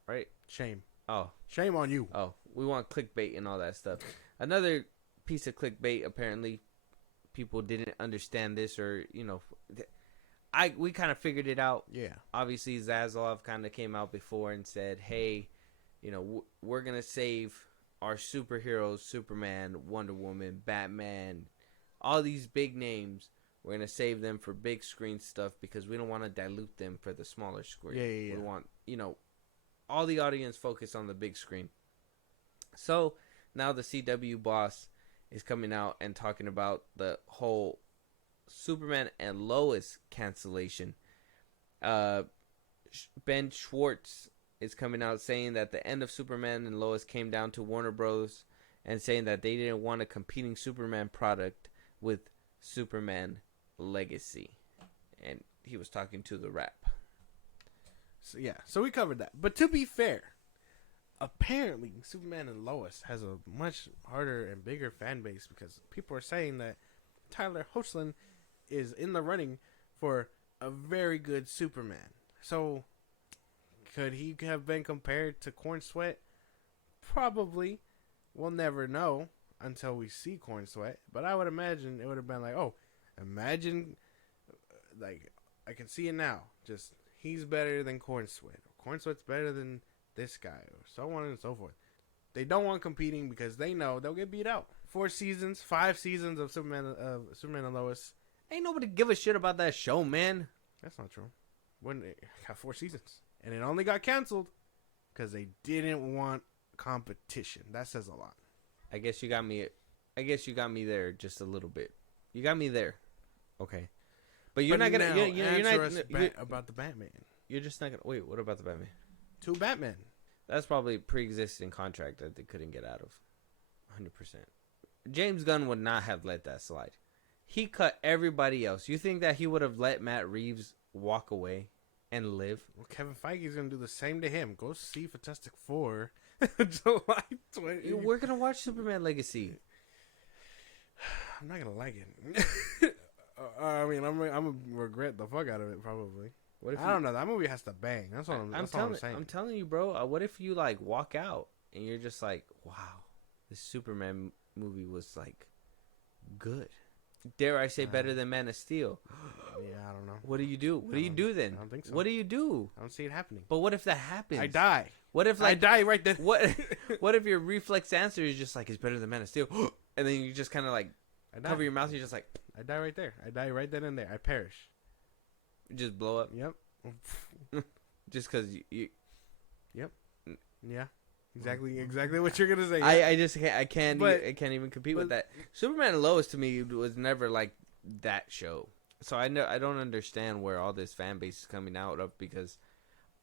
Right? Shame. Oh, shame on you. Oh, we want clickbait and all that stuff. Another piece of clickbait. Apparently, people didn't understand this, or we kind of figured it out. Yeah. Obviously, Zaslav kind of came out before and said, "Hey, we're gonna save our superheroes: Superman, Wonder Woman, Batman, all these big names. We're gonna save them for big screen stuff because we don't want to dilute them for the smaller screen. Yeah. We want all the audience focused on the big screen." So now the CW boss is coming out and talking about the whole Superman and Lois cancellation. Ben Schwartz is coming out saying that the end of Superman and Lois came down to Warner Bros. And saying that they didn't want a competing Superman product with Superman Legacy. And he was talking to The Wrap. So we covered that. But to be fair, apparently Superman and Lois has a much harder and bigger fan base because people are saying that Tyler Hoechlin is in the running for a very good Superman. So could he have been compared to Corn Sweat? Probably. We'll never know. until we see Corn Sweat. But I would imagine it would have been like, oh, imagine, like, I can see it now. Just, he's better than Corn Sweat. Corn Sweat's better than this guy, or so on and so forth. They don't want competing because they know they'll get beat out. 5 seasons of Superman and Lois. Ain't nobody give a shit about that show, man. That's not true. When it got 4 seasons, and it only got canceled because they didn't want competition. That says a lot. I guess you got me there just a little bit. You got me there. Okay. But you're not gonna about the Batman. You're just not gonna wait. What about the Batman? 2 Batman. That's probably a pre-existing contract that they couldn't get out of. 100%. James Gunn would not have let that slide. He cut everybody else. You think that he would have let Matt Reeves walk away and live? Well, Kevin Feige's gonna do the same to him. Go see Fantastic Four, July 20. We're gonna watch Superman Legacy. I'm not gonna like it. I mean, I'm gonna regret the fuck out of it probably. I don't know. That movie has to bang. That's what I'm saying. I'm telling you, bro. What if you like walk out and you're just like, wow, this Superman movie was like good. Dare I say better than Man of Steel? Yeah, I don't know. What do you do? What do you do then? I don't think so. What do you do? I don't see it happening. But what if that happens? I die. What if like I die right then? What if your reflex answer is just like it's better than Man of Steel, and then you just kind of like cover your mouth and you're just like I die right there. I die right then and there. I perish. Just blow up. Yep. Just because you. Yep. Yeah. Exactly what you're gonna say. Yeah. I can't even compete with that. Superman and Lois to me was never like that show, so I don't understand where all this fan base is coming out of because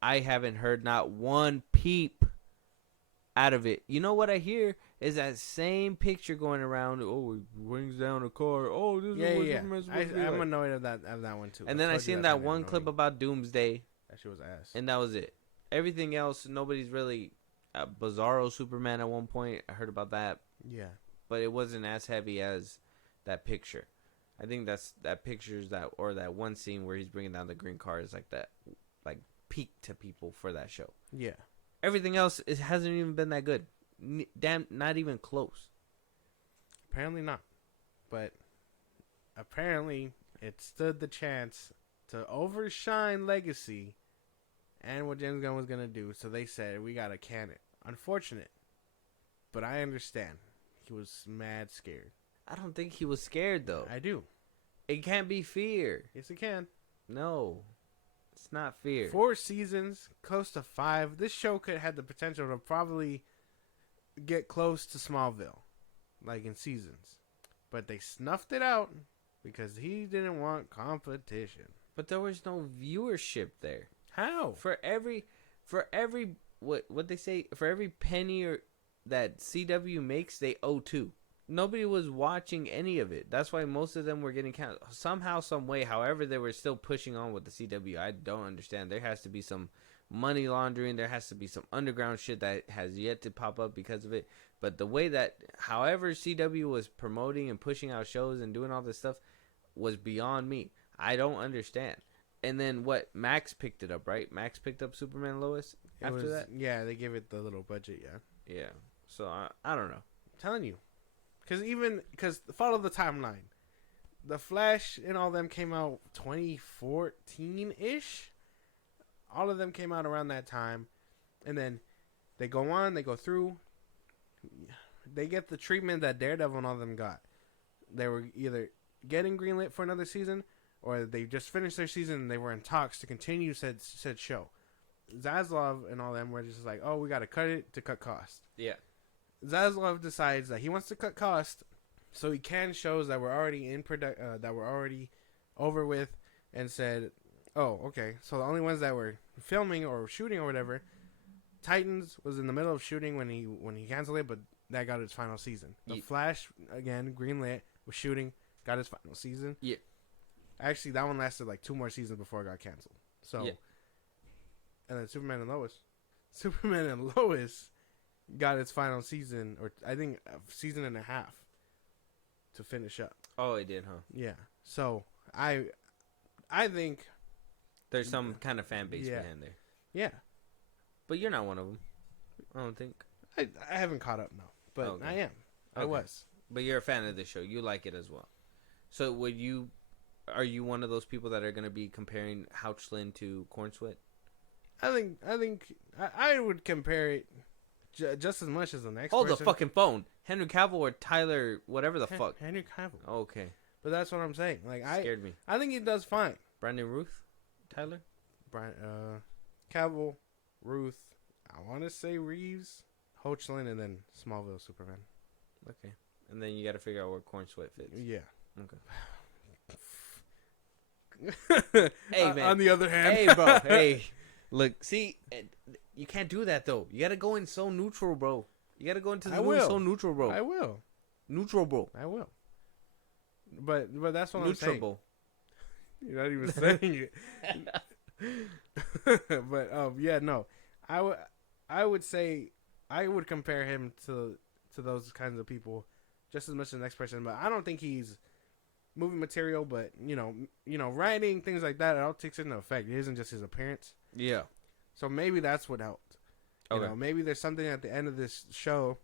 I haven't heard not one peep out of it. You know what I hear is that same picture going around. Oh, he brings down a car. Oh, this is what Superman's supposed to be I'm like. annoyed of that one too. And then I seen that one clip about Doomsday. That shit was ass. And that was it. Everything else, nobody's really. Bizarro Superman at one point. I heard about that. Yeah. But it wasn't as heavy as that picture. I think that picture's that one scene where he's bringing down the green car is like that, like peak to people for that show. Yeah. Everything else hasn't even been that good. Damn, not even close. Apparently not. But apparently it stood the chance to overshine Legacy and what James Gunn was going to do. So they said, we got to can it. Unfortunate. But I understand. He was mad scared. I don't think he was scared, though. I do. It can't be fear. Yes, it can. No. It's not fear. 4 seasons, close to 5. This show could have the potential to probably get close to Smallville. Like in seasons. But they snuffed it out because he didn't want competition. But there was no viewership there. How? For every what they say, for every penny that CW makes, they owe 2. Nobody was watching any of it. That's why most of them were getting counted somehow, some way. However, they were still pushing on with the CW. I don't understand. There has to be some money laundering. There has to be some underground shit that has yet to pop up because of it. But the way that, however, CW was promoting and pushing out shows and doing all this stuff was beyond me. I don't understand. And then what? Max picked it up, right? Max picked up Superman and Lois after that? Yeah, they gave it the little budget, yeah. Yeah. So, I don't know. I'm telling you. Because follow the timeline. The Flash and all them came out 2014-ish. All of them came out around that time. And then they go on, they go through. They get the treatment that Daredevil and all of them got. They were either getting greenlit for another season, or they just finished their season and they were in talks to continue said show. Zaslav and all them were just like, oh, we got to cut it to cut cost. Yeah. Zaslav decides that he wants to cut cost, so he canned shows that were already that were already over with, and said, oh, okay, so the only ones that were filming or shooting or whatever, Titans was in the middle of shooting when he canceled it, but that got its final season. The Flash, again, greenlit, was shooting, got its final season. Yeah. Actually, that one lasted like 2 more seasons before it got canceled. So, yeah. And then Superman and Lois got its final season, or I think a season and a half to finish up. Oh, it did, huh? Yeah. So I think there's some kind of fan base behind there. Yeah. But you're not one of them. I don't think. I haven't caught up, no. But okay. I am. Okay. I was. But you're a fan of the show. You like it as well. So are you one of those people that are going to be comparing Houchlin to Corn Sweat? I think I would compare it just as much as the next Hold person. the fucking phone. Henry Cavill or Tyler, whatever the fuck. Henry Cavill. Okay. But that's what I'm saying. Like Scared me. I think he does fine. Brandon Ruth? Tyler? Brian, Cavill, Ruth, I want to say Reeves, Hochland, and then Smallville Superman. Okay. And then you got to figure out where Corn Sweat fits. Yeah. Okay. Hey, man. On the other hand. Hey, bro. Hey. Look, see, you can't do that, though. You got to go in so neutral, bro. You got to go into the movie so neutral, bro. I will. Neutral, bro. I will. But that's what neutral, I'm saying. Bro. You're not even saying it. But yeah, no. I would say I would compare him to those kinds of people just as much as the next person, but I don't think he's movie material, but you know, writing, things like that, it all takes into effect. It isn't just his appearance. Yeah. So maybe that's what helped. Okay. You know, maybe there's something at the end of this show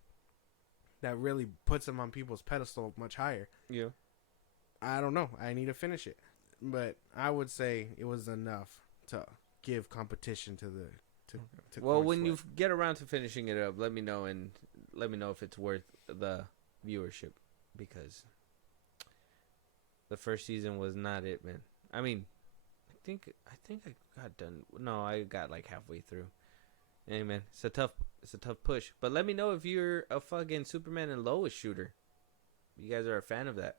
that really puts him on people's pedestal much higher. Yeah. I don't know. I need to finish it. But I would say it was enough to give competition to the to well, when Sweat. you get around to finishing it up, let me know if it's worth the viewership, because the first season was not it, man. I mean, I think I got done. No, I got like halfway through. Hey, man, it's a tough push. But let me know if you're a fucking Superman and Lois shooter. You guys are a fan of that.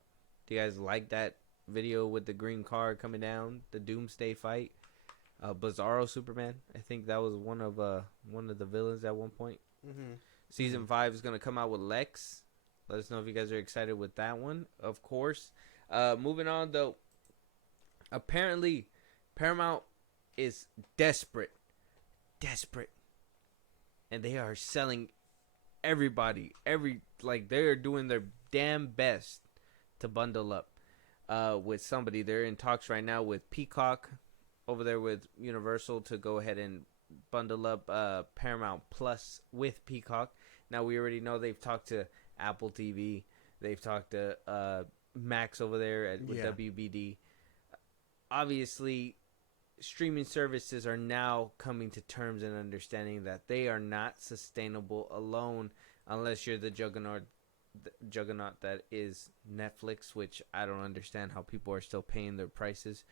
Do you guys like that video with the green car coming down, the Doomsday fight? Bizarro Superman. I think that was one of the villains at one point. Mm-hmm. Season 5 is gonna come out with Lex. Let us know if you guys are excited with that one. Of course. Moving on though. Apparently, Paramount is desperate, and they are selling everybody. They are doing their damn best to bundle up with somebody. They're in talks right now with Peacock over there with Universal to go ahead and bundle up Paramount Plus with Peacock. Now we already know they've talked to Apple TV. They've talked to Max over there with WBD. Obviously, streaming services are now coming to terms and understanding that they are not sustainable alone unless you're the juggernaut that is Netflix, which I don't understand how people are still paying their prices.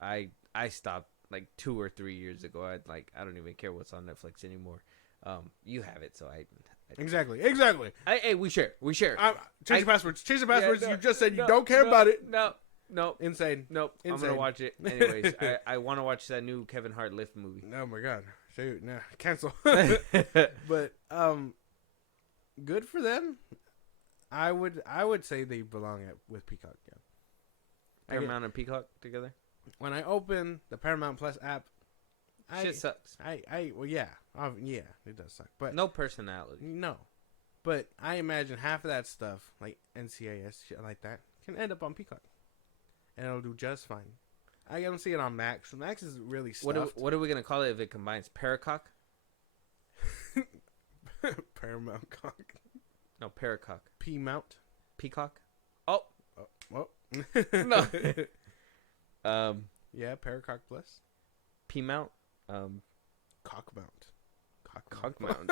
I stopped like 2 or 3 years ago. I don't even care what's on Netflix anymore. You have it, so I Exactly. Hey, we share. Change the passwords. Change the passwords. Yeah, you just said you don't care about it. No. Insane. Nope. Insane. I'm gonna watch it anyways. I want to watch that new Kevin Hart Lift movie. Oh my god. Shoot, nah, cancel. But good for them. I would say they belong with Peacock. Yeah. Paramount and Peacock together. When I open the Paramount Plus app, Shit sucks. Well, yeah, it does suck. But No personality. no. But I imagine half of that stuff, like NCIS shit like that, can end up on Peacock, and it'll do just fine. I don't see it on Max. Max is really stuffed. What are we gonna call it if it combines Paracock? Paramount cock. No, Paracock. P-mount. Peacock. Oh. Well. No. Yeah, Paracock Plus. P-mount. Cock mount. Cock mount.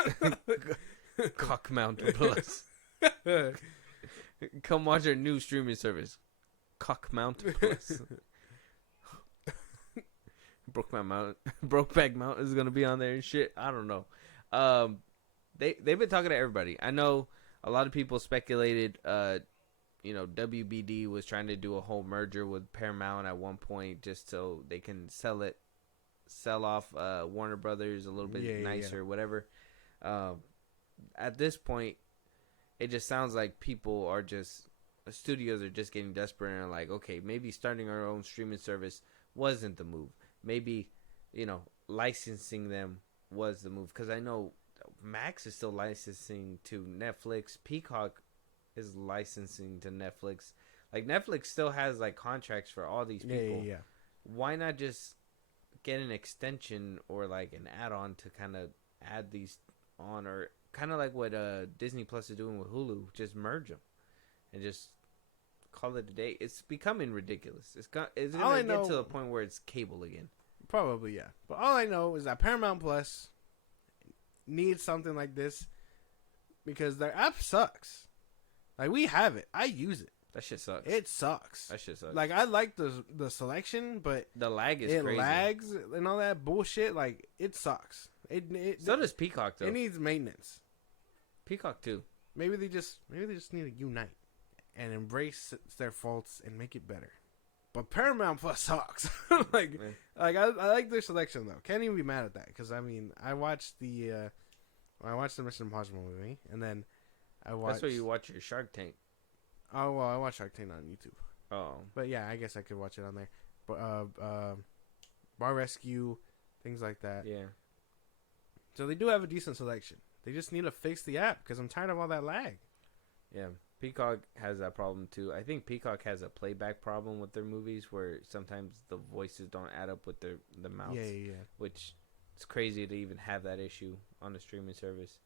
Cock mount Plus. Come watch our new streaming service, Cock Mount Plus. Brokeback Mountain is gonna be on there and shit. I don't know. They've been talking to everybody. I know a lot of people speculated. WBD was trying to do a whole merger with Paramount at one point just so they can sell off Warner Brothers a little bit nicer, whatever. At this point, it just sounds like studios are just getting desperate and are like, okay, maybe starting our own streaming service wasn't the move. Maybe, licensing them was the move. Because I know Max is still licensing to Netflix. Peacock is licensing to Netflix. Like, Netflix still has, like, contracts for all these people. Yeah. Why not just get an extension or, like, an add-on to kind of add these on? Or kind of like what Disney Plus is doing with Hulu. Just merge them. and just call it a day. It's becoming ridiculous. It's All I gonna get know- to the point where it's cable again. Probably, yeah. But all I know is that Paramount Plus needs something like this because their app sucks. Like, we have it. I use it. That shit sucks. It sucks. That shit sucks. Like, I like the selection, but the lag is it crazy. lags and all that bullshit. Like, it sucks. So does Peacock though. It needs maintenance. Peacock too. Maybe they just need to unite and embrace their faults and make it better. But Paramount Plus sucks. like Man. I like their selection though. Can't even be mad at that because I mean I watched the Mission Impossible movie and then I watched. That's where you watch your Shark Tank. Oh well, I watched Shark Tank on YouTube. Oh, But yeah, I guess I could watch it on there. But Bar Rescue, things like that. yeah. So they do have a decent selection. They just need to fix the app because I'm tired of all that lag. Yeah, Peacock has that problem too. I think Peacock has a playback problem with their movies where sometimes the voices don't add up with the mouths. Yeah. Which it's crazy to even have that issue on a streaming service.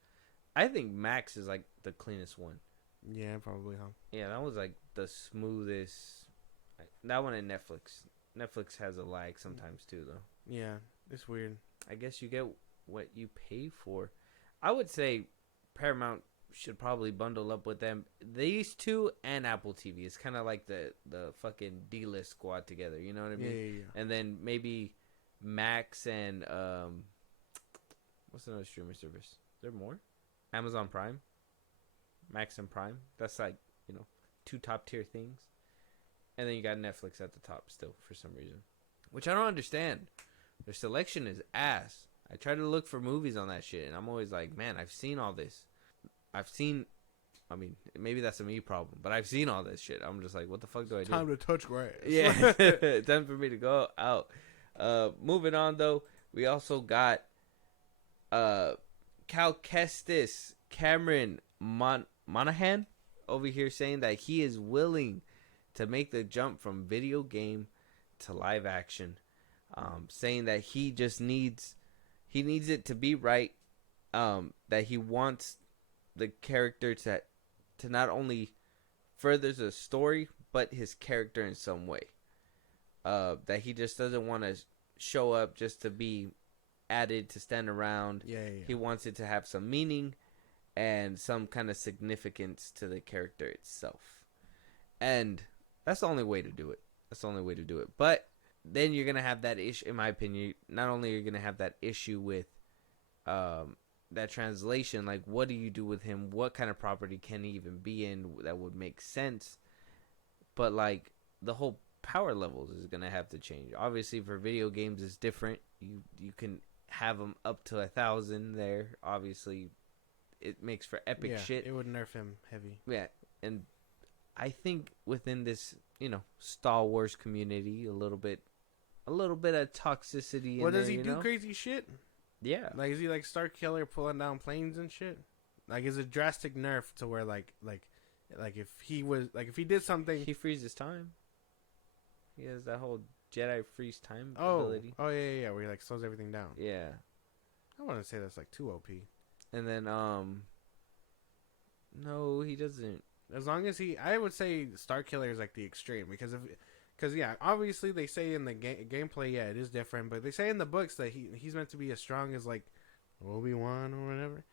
I think Max is like the cleanest one. Yeah, probably, huh? Yeah, that was like the smoothest. That one and Netflix. Netflix has a lag sometimes too, though. Yeah, it's weird. I guess you get what you pay for. I would say Paramount should probably bundle up with them. These two and Apple TV. It's kind of like the fucking D-list squad together. You know what I mean? Yeah. And then maybe Max and what's another streaming service? Is there more? Amazon Prime, Max and Prime. That's like, you know, two top tier things. And then you got Netflix at the top still for some reason, which I don't understand. Their selection is ass. I try to look for movies on that shit, and I'm always like, man, I've seen all this. I mean, maybe that's a me problem, but I've seen all this shit. I'm just like, what the fuck do I do? Time to touch grass. Yeah, time for me to go out. Moving on though, we also got Cal Kestis Cameron Monaghan over here saying that he is willing to make the jump from video game to live action, saying that he just needs it to be right, that he wants the character to not only further the story but his character in some way, that he just doesn't want to show up just to be added to stand around. Yeah. He wants it to have some meaning and some kind of significance to the character itself, and that's the only way to do it. But then you're gonna have that issue, in my opinion. Not only are you gonna have that issue with that translation, like what do you do with him? What kind of property can he even be in that would make sense? But like the whole power levels is gonna have to change. Obviously, for video games, it's different. You can have them up to 1,000 there. Obviously, it makes for epic shit. It would nerf him heavy. Yeah, and I think within this, you know, Star Wars community, a little bit of toxicity. What in does there, he do? Crazy shit? Yeah, Like, is he like Star Killer pulling down planes and shit? Like, is it drastic nerf to where like if he did something? he freezes time. He has that whole Jedi freeze time Oh ability. yeah, where he like slows everything down. Yeah, I want to say that's like too OP. and then no, he doesn't. As long as I would say Star Killer is like the extreme because yeah, obviously they say in the gameplay, yeah, it is different, but they say in the books that he's meant to be as strong as like Obi-Wan or whatever.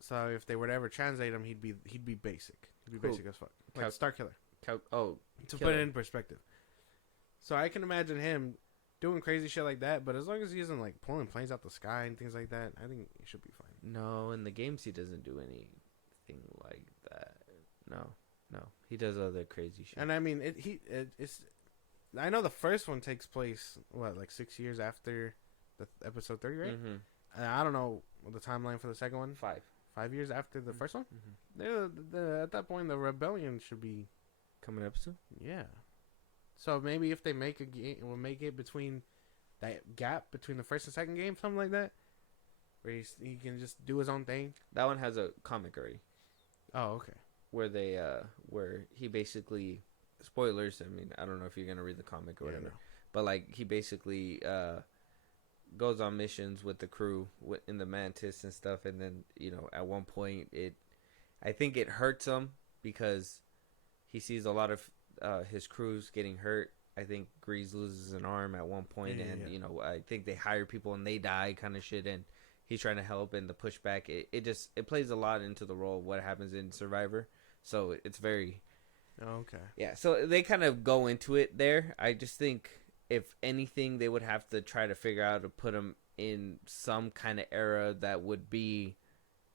So if they were to ever translate him, he'd be basic. He'd be Cool. basic as fuck, like Star Killer. To Killer. put it in perspective, so I can imagine him doing crazy shit like that. But as long as he isn't like pulling planes out the sky and things like that, I think he should be fine. No, in the games he doesn't do anything like that. No, he does other crazy shit. And I mean, it's. I know the first one takes place like 6 years after the episode 30, right? Mm-hmm. And I don't know the timeline for the second one. 5 years after the first one. Mm-hmm. At that point, the rebellion should be Coming up soon. yeah. So maybe if they make a game, we'll make it between that gap between the first and second game, something like that, where he can just do his own thing. That one has a comic already. Oh, okay. Where they where he basically, spoilers, I mean, I don't know if you're gonna read the comic or whatever, no. but like he basically goes on missions with the crew in the Mantis and stuff, and then, you know, at one point I think it hurts him, because he sees a lot of his crews getting hurt. I think Grease loses an arm at one point, and you know, I think they hire people and they die, kind of shit. And he's trying to help, and the pushback. It plays a lot into the role of what happens in Survivor. So it's very okay. Yeah. So they kind of go into it there. I just think if anything, they would have to try to figure out to put him in some kind of era that would be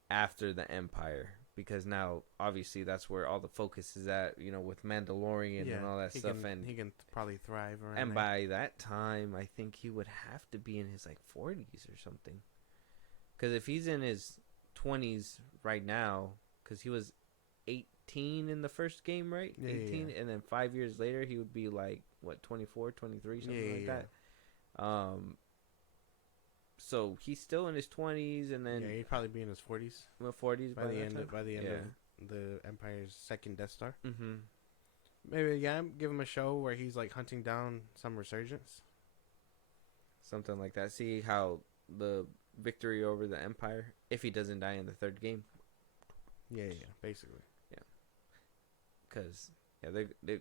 after the Empire, because now obviously that's where all the focus is at, you know, with Mandalorian and all that stuff. And he can probably thrive around and there. by that time, I think he would have to be in his like 40s or something, because if he's in his 20s right now, because he was 18 in the first game, right? 18, and then 5 years later he would be like what, 24, 23, something like that. So he's still in his 20s, and then he'd probably be in his 40s. 40s by the end of the Empire's second Death Star. Mm-hmm. Maybe give him a show where he's like hunting down some resurgence, something like that. See how the victory over the Empire, if he doesn't die in the third game. Basically. Because they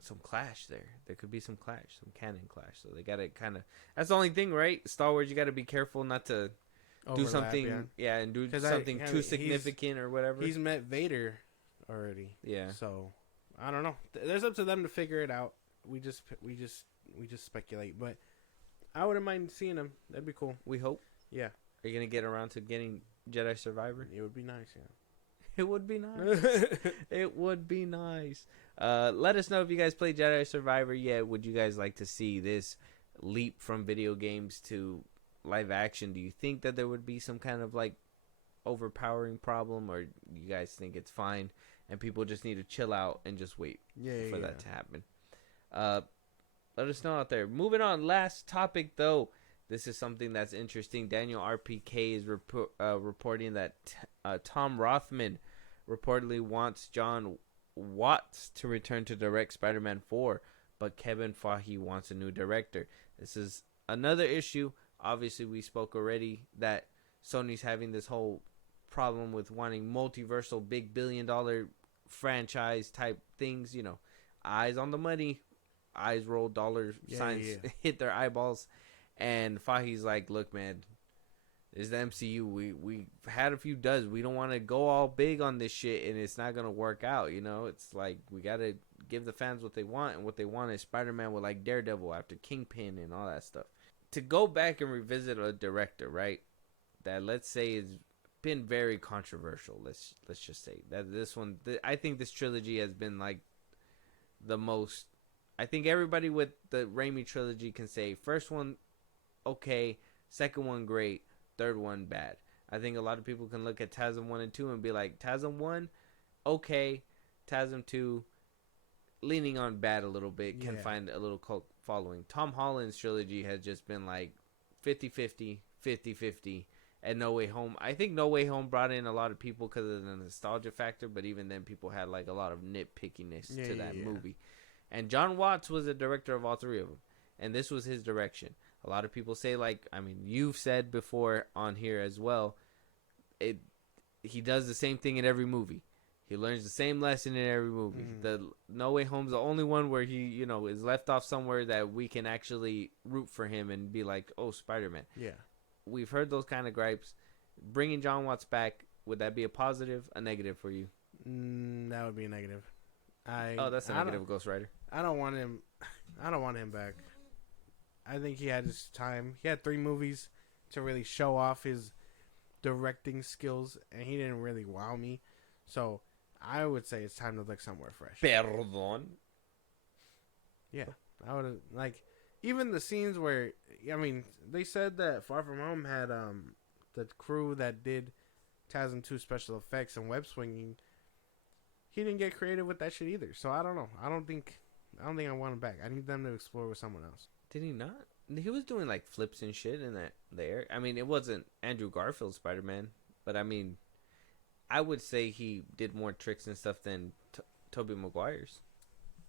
some clash there. There could be some clash, some canon clash. So they gotta kind of. That's the only thing, right? Star Wars, you gotta be careful not to do something. Yeah, and do something too significant or whatever. He's met Vader already. Yeah. So I don't know. There's up to them to figure it out. We just speculate, but I wouldn't mind seeing him. That'd be cool. We hope. Yeah. Are you gonna get around to getting Jedi Survivor? It would be nice. Yeah. It would be nice. It would be nice. Let us know if you guys play Jedi Survivor yet. Would you guys like to see this leap from video games to live action? Do you think that there would be some kind of like overpowering problem, or you guys think it's fine and people just need to chill out and just wait for that to happen? Let us know out there. Moving on. Last topic though. This is something that's interesting. Daniel RPK is reporting that Tom Rothman reportedly wants John Watts to return to direct Spider-Man 4, but Kevin Feige wants a new director. This is another issue. Obviously, we spoke already that Sony's having this whole problem with wanting multiversal, big billion-dollar franchise type things. You know, eyes on the money, eyes roll, dollar signs hit their eyeballs. And Fahey's like, look, man, this is the MCU. We had a few duds. We don't want to go all big on this shit, and it's not going to work out, you know? It's like we got to give the fans what they want, and what they want is Spider-Man with, like, Daredevil after Kingpin and all that stuff. To go back and revisit a director, right, that let's say has been very controversial, let's just say. That this one, I think this trilogy has been, like, the most... I think everybody with the Raimi trilogy can say, first one, okay, second one great, third one bad. I think a lot of people can look at TASM 1 and 2 and be like, TASM 1, okay, TASM 2, leaning on bad a little bit, can find a little cult following. Tom Holland's trilogy has just been like 50-50, 50-50, and No Way Home. I think No Way Home brought in a lot of people because of the nostalgia factor, but even then people had like a lot of nitpickiness to that movie. And John Watts was the director of all three of them, and this was his direction. A lot of people say, like, I mean, you've said before on here as well, he does the same thing in every movie. He learns the same lesson in every movie. Mm-hmm. The No Way Home's the only one where he, you know, is left off somewhere that we can actually root for him and be like, oh, Spider-Man. Yeah. We've heard those kind of gripes. Bringing John Watts back, would that be a positive, a negative for you? That would be a negative. That's a negative, Ghost Rider. I don't want him back. I think he had his time. He had 3 movies to really show off his directing skills, and he didn't really wow me. So I would say it's time to look somewhere fresh. Perdón. Yeah, I would like even the scenes where, I mean, they said that Far From Home had the crew that did TASM 2 special effects and web swinging. He didn't get creative with that shit either. So I don't know. I don't think I want him back. I need them to explore with someone else. Did he not? He was doing like flips and shit in that there. I mean, it wasn't Andrew Garfield's Spider-Man, but I mean, I would say he did more tricks and stuff than Tobey Maguire's.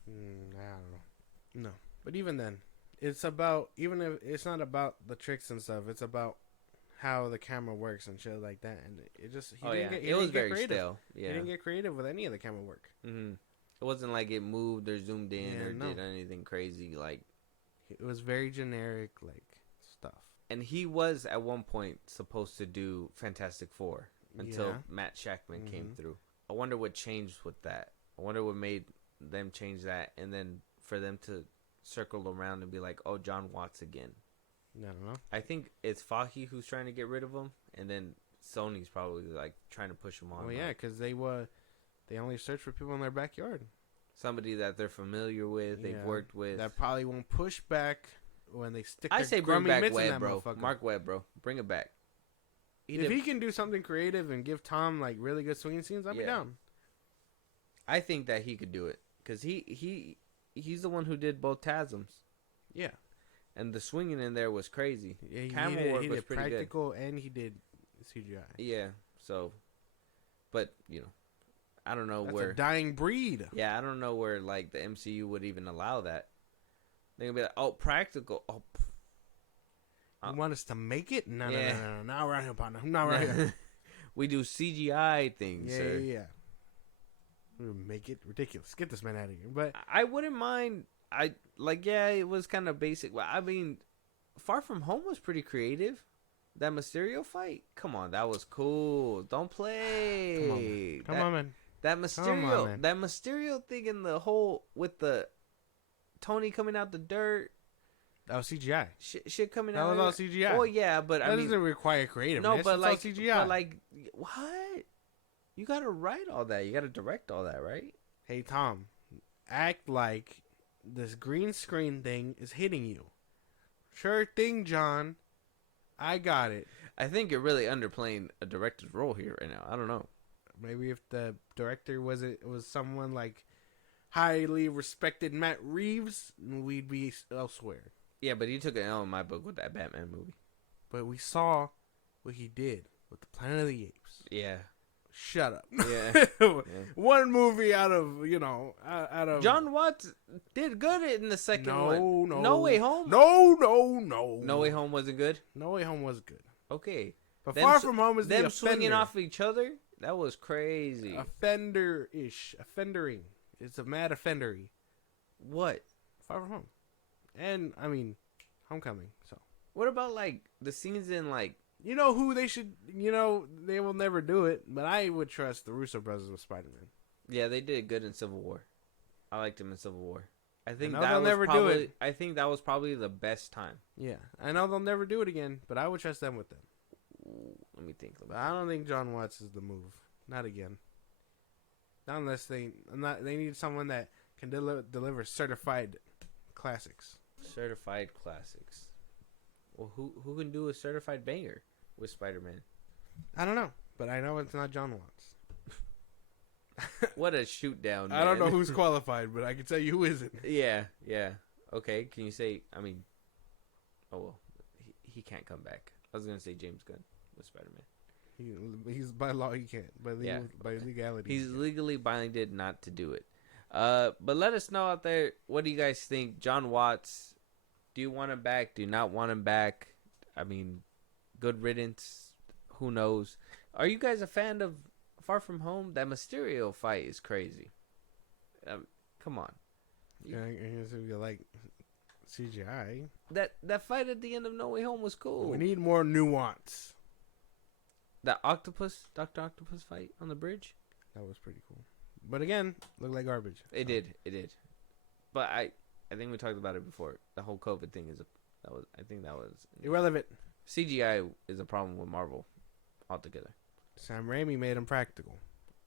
I don't know. No, but even then, it's about, even if it's not about the tricks and stuff, it's about how the camera works and shit like that, and it just it was very stale. Yeah, he didn't get creative with any of the camera work. Mm-hmm. It wasn't like it moved or zoomed in or did anything crazy. Like it was very generic, like stuff. And he was at one point supposed to do Fantastic Four until Matt Shackman came through. I wonder what changed with that. I wonder what made them change that, and then for them to circle around and be like, "Oh, John Watts again." I don't know. I think it's Fahey who's trying to get rid of him, and then Sony's probably like trying to push him on. Well, yeah, because they only search for people in their backyard. Somebody that they're familiar with, they've worked with. That probably won't push back when they stick. I their say bring back mitts Webb, bro. Mark Webb, bro. Bring it back. If he can do something creative and give Tom like really good swinging scenes, I'd be down. I think that he could do it because he's the one who did both TASMs. Yeah. And the swinging in there was crazy. Yeah, Camera work was pretty practical good. And he did CGI. Yeah, so, but, you know, I don't know That's where. a dying breed. Yeah, I don't know where, like, the MCU would even allow that. They're going to be like, oh, practical. Oh, you want us to make it? No. Not right here, partner. Not right here. We do CGI things, sir. Yeah. We make it ridiculous. Get this man out of here. But I wouldn't mind. It was kind of basic. Well, I mean, Far From Home was pretty creative. That Mysterio fight, come on, that was cool. Don't play. Come on, man. That Mysterio thing in the hole with the Tony coming out the dirt. That was CGI. Shit coming out. That was all CGI. Oh yeah, but that doesn't require creative. No, but like CGI. But like, what? You gotta write all that. You gotta direct all that, right? Hey Tom, act like this green screen thing is hitting you. Sure thing, John. I got it. I think you're really underplaying a director's role here right now. I don't know. Maybe if the director was someone like highly respected Matt Reeves, we'd be elsewhere. Yeah, but he took an L in my book with that Batman movie. But we saw what he did with the Planet of the Apes. Yeah. Shut up. Yeah. One movie out of John Watts did good in the second one. No Way Home. No. No Way Home wasn't good. No Way Home was good. Okay. But Far From Home is them swinging off each other. That was crazy. Offendering. It's a mad offendery. What? Far From Home. And I mean, Homecoming. So. What about like the scenes in like? You know who they should, they will never do it, but I would trust the Russo brothers with Spider-Man. Yeah, they did good in Civil War. I liked him in Civil War. I think I think that was probably the best time. Yeah, I know they'll never do it again, but I would trust them with them. Let me think. But I don't think John Watts is the move. Not again. Not unless they need someone that can deliver certified classics. Certified classics. Well, who can do a certified banger with Spider-Man? I don't know, but I know it's not John Watts. What a shoot down, man. I don't know who's qualified, but I can tell you who isn't. Yeah. Okay, can you say, he can't come back. I was going to say James Gunn with Spider-Man. He's by law, he can't. By legality. He's legally binded not to do it. But let us know out there, what do you guys think? John Watts, do you want him back? Do you not want him back? I mean, good riddance. Who knows? Are you guys a fan of Far From Home? That Mysterio fight is crazy. Come on. Yeah, I guess if you like CGI. That fight at the end of No Way Home was cool. We need more nuance. That Dr. Octopus fight on the bridge? That was pretty cool. But again, looked like garbage. It did. But I think we talked about it before. The whole COVID thing I think that was irrelevant. CGI is a problem with Marvel altogether. Sam Raimi made them practical.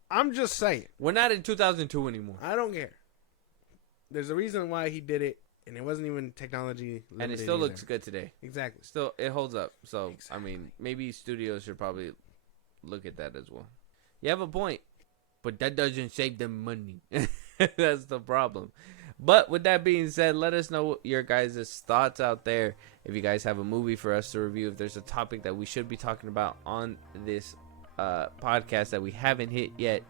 I'm just saying. We're not in 2002 anymore. I don't care. There's a reason why he did it, and it wasn't even technology limited. And it still looks good today. Exactly. Still, it holds up. So, exactly. I mean, maybe studios should probably look at that as well. You have a point, but that doesn't save them money. That's the problem. But with that being said, let us know your guys' thoughts out there. If you guys have a movie for us to review, if there's a topic that we should be talking about on this podcast that we haven't hit yet,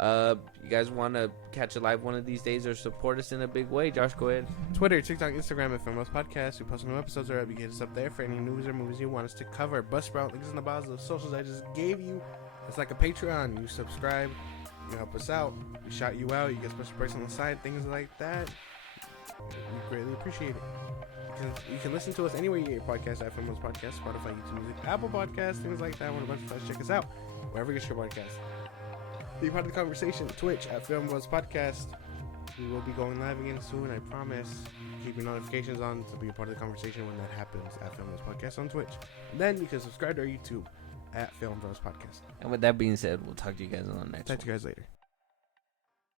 You guys want to catch a live one of these days or support us in a big way? Josh, go ahead. Twitter, TikTok, Instagram at Film Bros Podcast. We post new episodes are up. You get us up there for any news or movies you want us to cover. Buzzsprout, links in the bios of the socials I just gave you. It's like a Patreon. You subscribe, you help us out. We shout you out. You get special price on the side, things like that. We greatly appreciate it. You can listen to us anywhere you get your podcast at Film Bros Podcast, Spotify, YouTube Music, Apple Podcasts, things like that. Want a bunch of fun, check us out wherever you get your podcast. Be part of the conversation. Twitch at Film Bros Podcast. We will be going live again soon, I promise. Keep your notifications on to be a part of the conversation when that happens at Film Bros Podcast on Twitch. And then you can subscribe to our YouTube at Film Bros Podcast. And with that being said, we'll talk to you guys on the next one. Talk to you guys later.